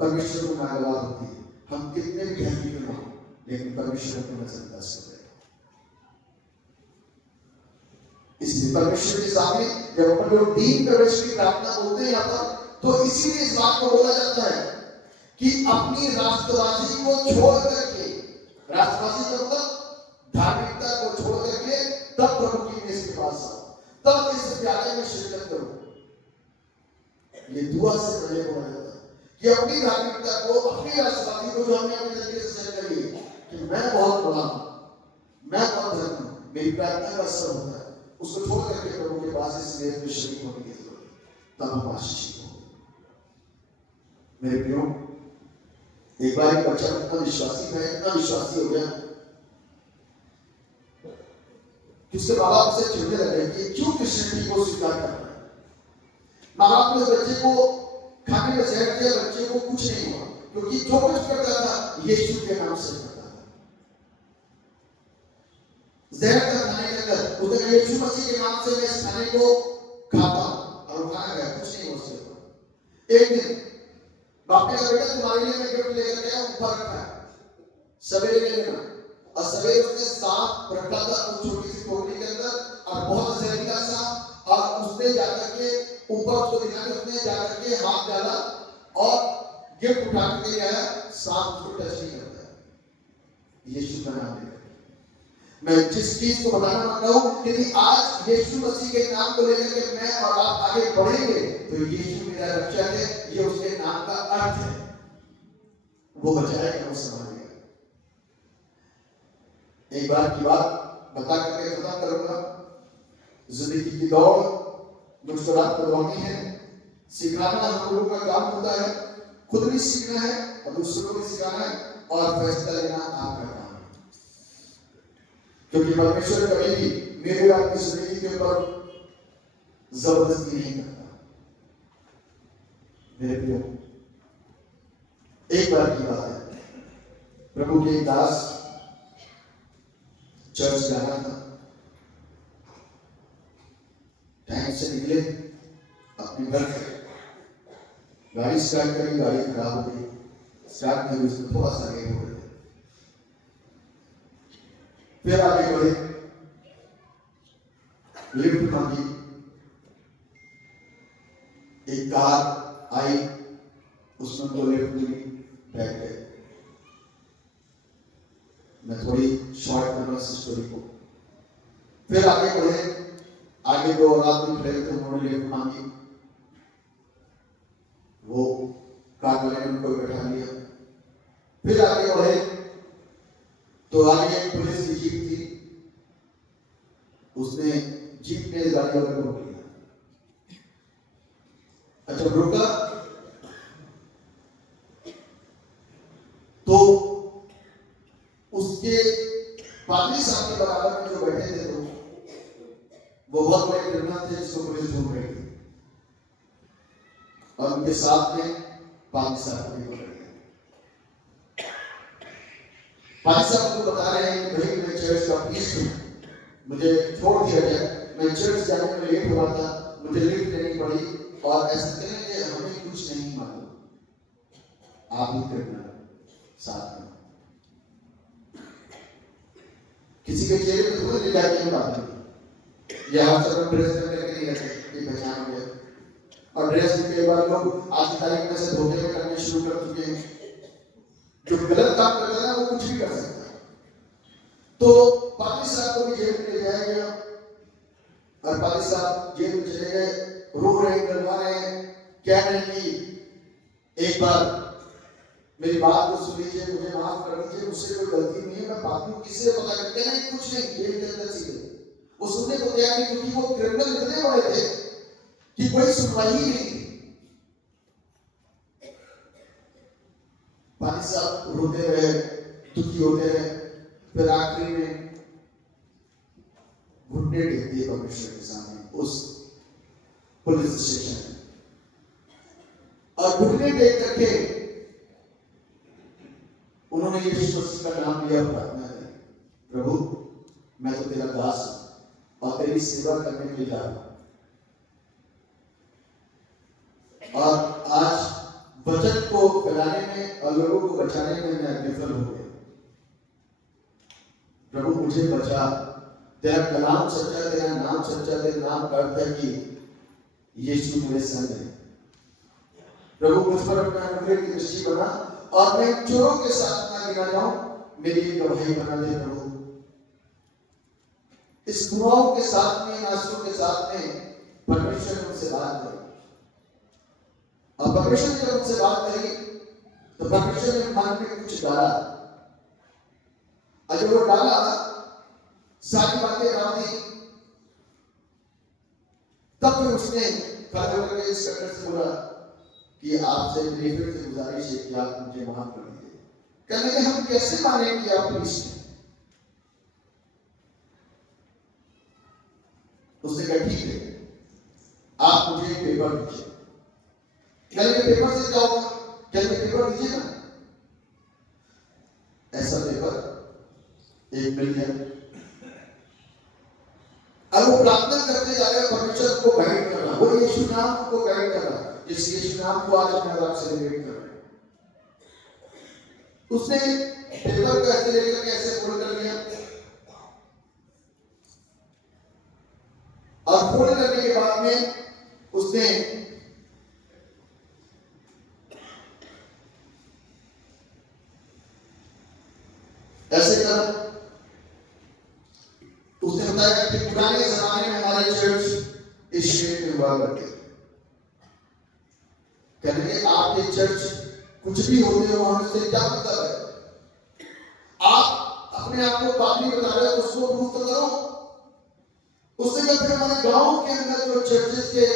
परमेश्वर को नागवार होती है। हम कितने भी ध्यान क्यों ना हो, लेकिन परमेश्वर को नजरअंदाज कर देगा। इसलिए परमेश्वर के सामने जब अपन लोग दीन प्रवेश की प्रार्थना बोलते हैं यहाँ पर, तो इसीलिए इस बात को बोला जाता है कि अपनी राष्ट्रवादी को छोड़ करके, राष्ट्रवादी का मतलब धार्मिकता को छोड़ करके तब प्रभु की मेज के पास आओ, तब इस प्याले में शिरकत करो। ये दुआ से पहले बोला जाता है कि अपनी धार्मिकता को, अपनी राष्ट्रवादी को जो हमने अपने तरीके से सेट करी है कि मैं बहुत बड़ा हूं, मैं बहुत धर्म हूं, मेरी प्रार्थना का असर होता है, उसको छोड़ करके प्रभु के पास इस मेज में शरीक होने की जरूरत है, तब हम आशीषित होंगे। मेरे प्रियो, एक बार एक बच्चा इतना विश्वासी है, इतना विश्वासी हो गया कि उसके माँ बाप से चिढ़ने लगे कि क्यों क्रिश्चियनिटी को स्वीकार कर रहा है। माँ बाप ने उस बच्चे को खाने में जहर दिया, बच्चे को कुछ नहीं हुआ, क्योंकि जो कुछ करता था यीशु के नाम से करता था। जहर का खाने के अंदर उसने कहा यीशु मसीह के नाम से मैं इस खाने को खाता हूं, और वो खाना गया, कुछ नहीं उससे हुआ। एक दिन बाप ने कहा बेटा तुम्हारे लिए मैं गिफ्ट लेकर गया, ऊपर रखा है, सवेरे ले लेना। और सवेरे उसने सांप रखा था उस छोटी सी टोकरी के अंदर, और बहुत जहरीला सांप, और उसने जाकर के ऊपर उसको दिखाने उसने जाकर के हाथ डाला और गिफ्ट उठा के आया, सांप उसको टच नहीं करता है। यीशु का नाम लेकर मैं जिस चीज को बताना चाहता हूं कि आज यीशु मसीह के नाम को लेकर के मैं और आप आगे बढ़ेंगे तो यीशु मेरा रक्षक है, ये उसके नाम का अर्थ है। वो बचाएगा, वो संभालेगा। एक बार की बात बता करके खत्म करूंगा। जिंदगी की दौड़ मुझको रात को दौड़नी है, सिखाना हम लोगों का काम होता है, खुद भी सीखना है और दूसरों को भी सिखाना है, और फैसला लेना आपका काम है। क्योंकि परमेश्वर कभी भी मेरे आपकी जिंदगी के ऊपर जबरदस्ती नहीं करता। मेरे प्रियो, एक बार की बात है, प्रभु के एक दास चर्च जाना था, टाइम से निकले अपने घर से, गाड़ी स्टार्ट करी, गाड़ी खराब हो गई, स्टार्ट नहीं हुई, उसमें थोड़ा सा लेट हो गया। फिर आगे बढ़े, लिफ्ट मांगी, एक कार आई, उसमें को लिफ्ट मिली, बैठ गए। मैं थोड़ी शॉर्ट करना इस स्टोरी को। फिर आगे बढ़े, आगे दो और आदमी खड़े थे, उन्होंने लिफ्ट मांगी, वो कार वाले ने उनको बैठा लिया। फिर आगे बढ़े तो आगे एक पुलिस की जीप थी, उसने जीप ने गाड़ी वाले को रोक लिया। अच्छा रुका तो उसके पादरी साहब के बराबर में जो बैठे थे, तो वो बहुत बड़े क्रिमिनल थे जिसको पुलिस ढूंढ रही थी, और उनके साथ में पादरी साहब को भी पकड़ लिया। पादरी साहब को बता रहे हैं कि भाई मैं चर्च का प्रीस्ट हूं, मुझे छोड़ दिया गया, मैं चर्च जाने में लेट हुआ था, मुझे लिफ्ट लेनी पड़ी, और ऐसा करें कि हमें कुछ नहीं मालूम, आप ही करना साथ में। किसी के चेहरे पे थोड़ी लिखा के बात नहीं, या आप सब ड्रेस करके नहीं रखे कि पहचान हो गया। और ड्रेस भी कई बार लोग आज की तारीख में से धोखे में करने शुरू कर चुके हैं। जो गलत काम करता है ना, वो कुछ भी कर सकता है। तो पादरी साहब को भी जेल में ले जाया गया, और पादरी साहब जेल में चले गए, रो रहे हैं, डरवा रहे हैं, कह रहे हैं कि एक बार मेरी बात को सुन लीजिए, मुझे माफ कर दीजिए, मुझसे कोई गलती नहीं है, मैं पापी हूं, किससे पता करते हैं, कुछ नहीं, जेल के अंदर सीधे। वो सुनने को तैयार नहीं, क्योंकि वो क्रिमिनल इतने बड़े थे कि कोई सुनवाई ही नहीं थी। पादरी साहब रोते रहे, दुखी होते रहे, फिर आखिरी में घुटने टेक दिए परमेश्वर के सामने उस पुलिस स्टेशन में, और घुटने टेक करके उन्होंने यीशु मसीह का नाम लिया, प्रार्थना की, प्रभु मैं तो तेरा दास हूं और तेरी सेवा करने के लिए जा रहा हूं, और आज वचन को फैलाने में और लोगों को बचाने में मैं विफल हो गया। प्रभु मुझे बचा, तेरा कलाम सच्चा, तेरा नाम सच्चा, तेरे नाम का अर्थ है कि यीशु मेरे संग है। प्रभु मुझ पर अपना अनुग्रह की दृष्टि बना, और मैं चोरों के साथ ना गिना जाऊं, मेरी गवाही बना दे प्रभु। इस दुआओं के साथ में, आंसुओं के साथ में परमेश्वर उनसे बात करी, और परमेश्वर ने जब उनसे बात करी तो परमेश्वर ने मन में कुछ डाला, और जब वो डाला, सारी बातें डाल दी, तब फिर उसने खड़े होकर इस कटर से बोला कि आपसे मेरी फिर से गुजारिश है कि आप मुझे माफ कर दीजिए। कहने लगे हम कैसे माने कि आप प्रीस्ट हैं? उसने कहा ठीक है, आप मुझे पेपर दीजिए। कहने लगे पेपर से क्या होगा? कहने लगे पेपर दीजिए ना। ऐसा पेपर एक मिल गया, अब वो प्रार्थना करते जा रहे हैं, परमेश्वर को गाइड कर रहा, वो यीशु नाम को गाइड कर रहा, जिस यीशु नाम को आज मैं आप सेलिब्रेट कर रहे हैं। उसने पेपर को ऐसे लेकर के ऐसे फोल्ड कर लिया, और फोल्ड करने के बाद में उसने ऐसे करा। उसने बताया कि पुराने जमाने में हमारे चर्च इस शेप में हुआ करते थे। कहेंगे आपके चर्च कुछ भी होते हो, हमसे क्या मतलब है? आप अपने आप को पापी बता रहे हो, उसको प्रूफ तो करो। उससे जब फिर हमारे गांव के अंदर जो चर्चेस के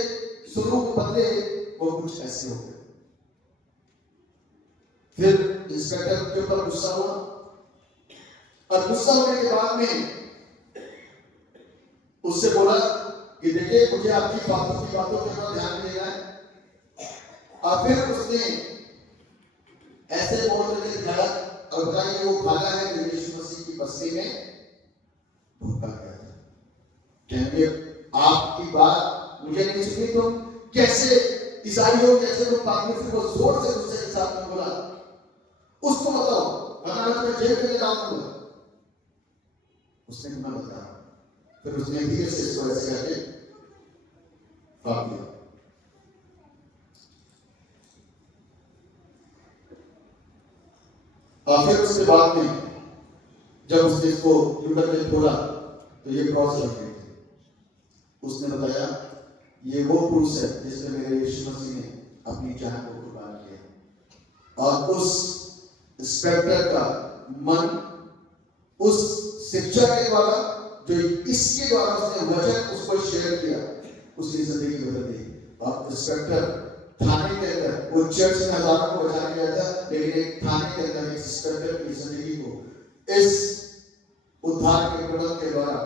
स्वरूप बदले, वो कुछ ऐसे हो गए। फिर इंस्पेक्टर के ऊपर गुस्सा हुआ, और गुस्सा होने के बाद में उससे बोला कि देखिए मुझे आपकी फालतू की बातों के ऊपर ध्यान देना है। और फिर उसने ऐसे बोल करके दिखाया और बताया वो भागा है जो यीशु मसीह की बस्ती में धोखा गया था। कहेंगे आपकी बात मुझे नहीं सुनी, तुम कैसे ईसाई हो, कैसे तुम पापी? फिर वो जोर से गुस्से के साथ में बोला, उसको बताओ वरना मैं तुम्हें जेल में ले जाऊंगा। उसने ना बताया, फिर उसने धीरे से इसको ऐसे करके फाड़ दिया। और फिर उसके बाद में जब उसने इसको यूटर में खोला तो ये क्रॉस रख गई थी। उसने बताया ये वो क्रूस है जिसमें मेरे यीशु मसीह ने अपनी जान को कुर्बान किया। और उस इंस्पेक्टर का मन उस शिक्षा के द्वारा, जो इसके द्वारा उसने वचन उसको शेयर किया, उसकी जिंदगी बदल गई। और इंस्पेक्टर थाने के अंदर, वो चर्च में हजारों को बचाने गया था, लेकिन एक थाने के अंदर एक इंस्पेक्टर की जिंदगी को इस उद्धार के प्रबंध के द्वारा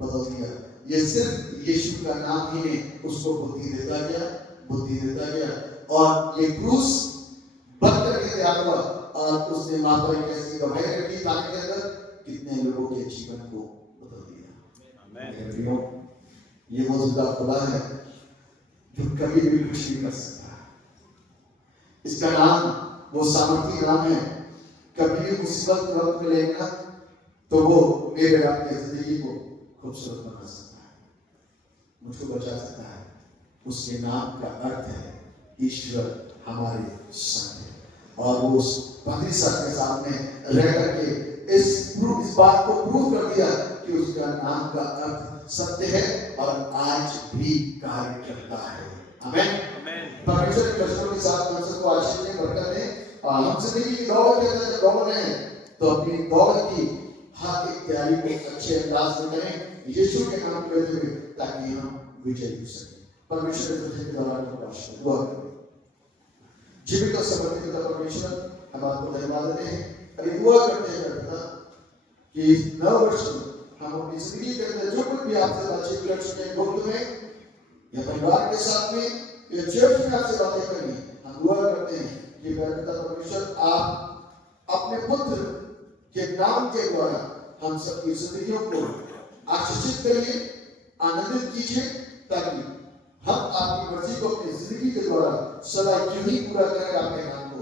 बदल दिया। ये सिर्फ यीशु का नाम ही ने उसको बुद्धि देता गया, और ये क्रूस बंद करके तैयार हुआ। और उसने माता की कैसी गवाही रखी थाने के अंदर, कितने लोगों के जीवन को बदल दिया। ये मौजूदा खुदा है जो कभी भी कुछ नहीं कर सकता। इसका नाम वो सामर्थी नाम है। कभी भी मुसीबत वक्त में लेगा तो वो मेरे आपके जिंदगी को खूबसूरत बना सकता है, मुझको बचा सकता है। उसके नाम का अर्थ है ईश्वर हमारे संग है। और वो उस पादरी साहब के सामने रह करके इस बात को प्रूव कर दिया कि उसका नाम का अर्थ सत्य है और आज भी कार्य करता है। आमीन। परमेश्वर के वचनों के साथ हम सबको आशीष दें, बरकत दें। और हम जिंदगी की दौड़ के अंदर जब दौड़ रहे हैं तो अपनी दौड़ की हर एक तैयारी को अच्छे अंदाज से करें यीशु के नाम को लेते हुए, ताकि हम विजयी हो सकें। परमेश्वर के वचन के द्वारा दुआ करें। जीविका समर्पित पिता परमेश्वर, हम आपको धन्यवाद देते हैं और दुआ करते हैं पिता कि इस नव वर्ष में हम अपनी जिंदगी के अंदर जो कुछ भी आपसे बातचीत कर चुके हैं, गुप्त में या परिवार के साथ में या चर्च में आपसे बातें करेंगे, हम दुआ करते हैं कि पिता परमेश्वर आप अपने पुत्र के नाम के द्वारा हम सबकी जिंदगियों को आशीषित करिए, आनंदित कीजिए, ताकि हम आपकी मर्जी को अपनी जिंदगी के द्वारा सदा यूं ही पूरा करें, आपके नाम को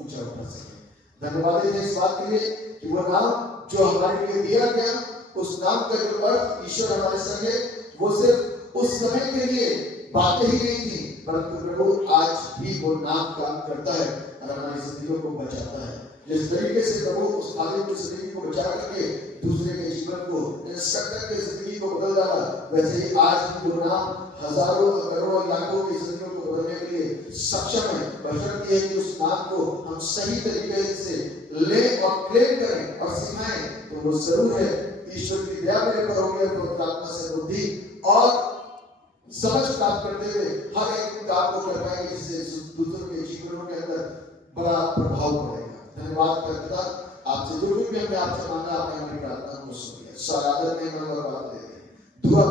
ऊंचा उठा सके। धन्यवाद देते हैं इस बात के लिए कि वो नाम जो हमारे लिए दिया गया, उस नाम का जो अर्थ ईश्वर हमारे संग है, वो सिर्फ उस समय के लिए बातें ही नहीं थी, परंतु प्रभु आज भी वो नाम काम करता है और हमारी जिंदगियों को बचाता है। जिस तरीके से प्रभु उस आदमी की जिंदगी को बचा करके दूसरे के जीवन को, इंस्पेक्टर की जिंदगी को बदल डाला, वैसे ही आज भी वो नाम हजारों करोड़ों लाखों की जिंदगियों को बदलने के लिए सक्षम है। बशर्ते है कि उस नाम को हम सही तरीके से ले और क्लेम करें और सिखाएं, तो वो जरूर है ईश्वर की दया मेरे पर होगी और पवित्र आत्मा से बुद्धि और समझ प्राप्त करते हुए हर एक काम को कर पाएंगे, जिससे दूसरों के जीवनों के अंदर बड़ा प्रभाव पड़ेगा। धन्यवाद करता आपसे जो भी हमने आपसे मांगा, आपने हमारी प्रार्थना को सुन लिया। सारा आदर में बात देते दुआ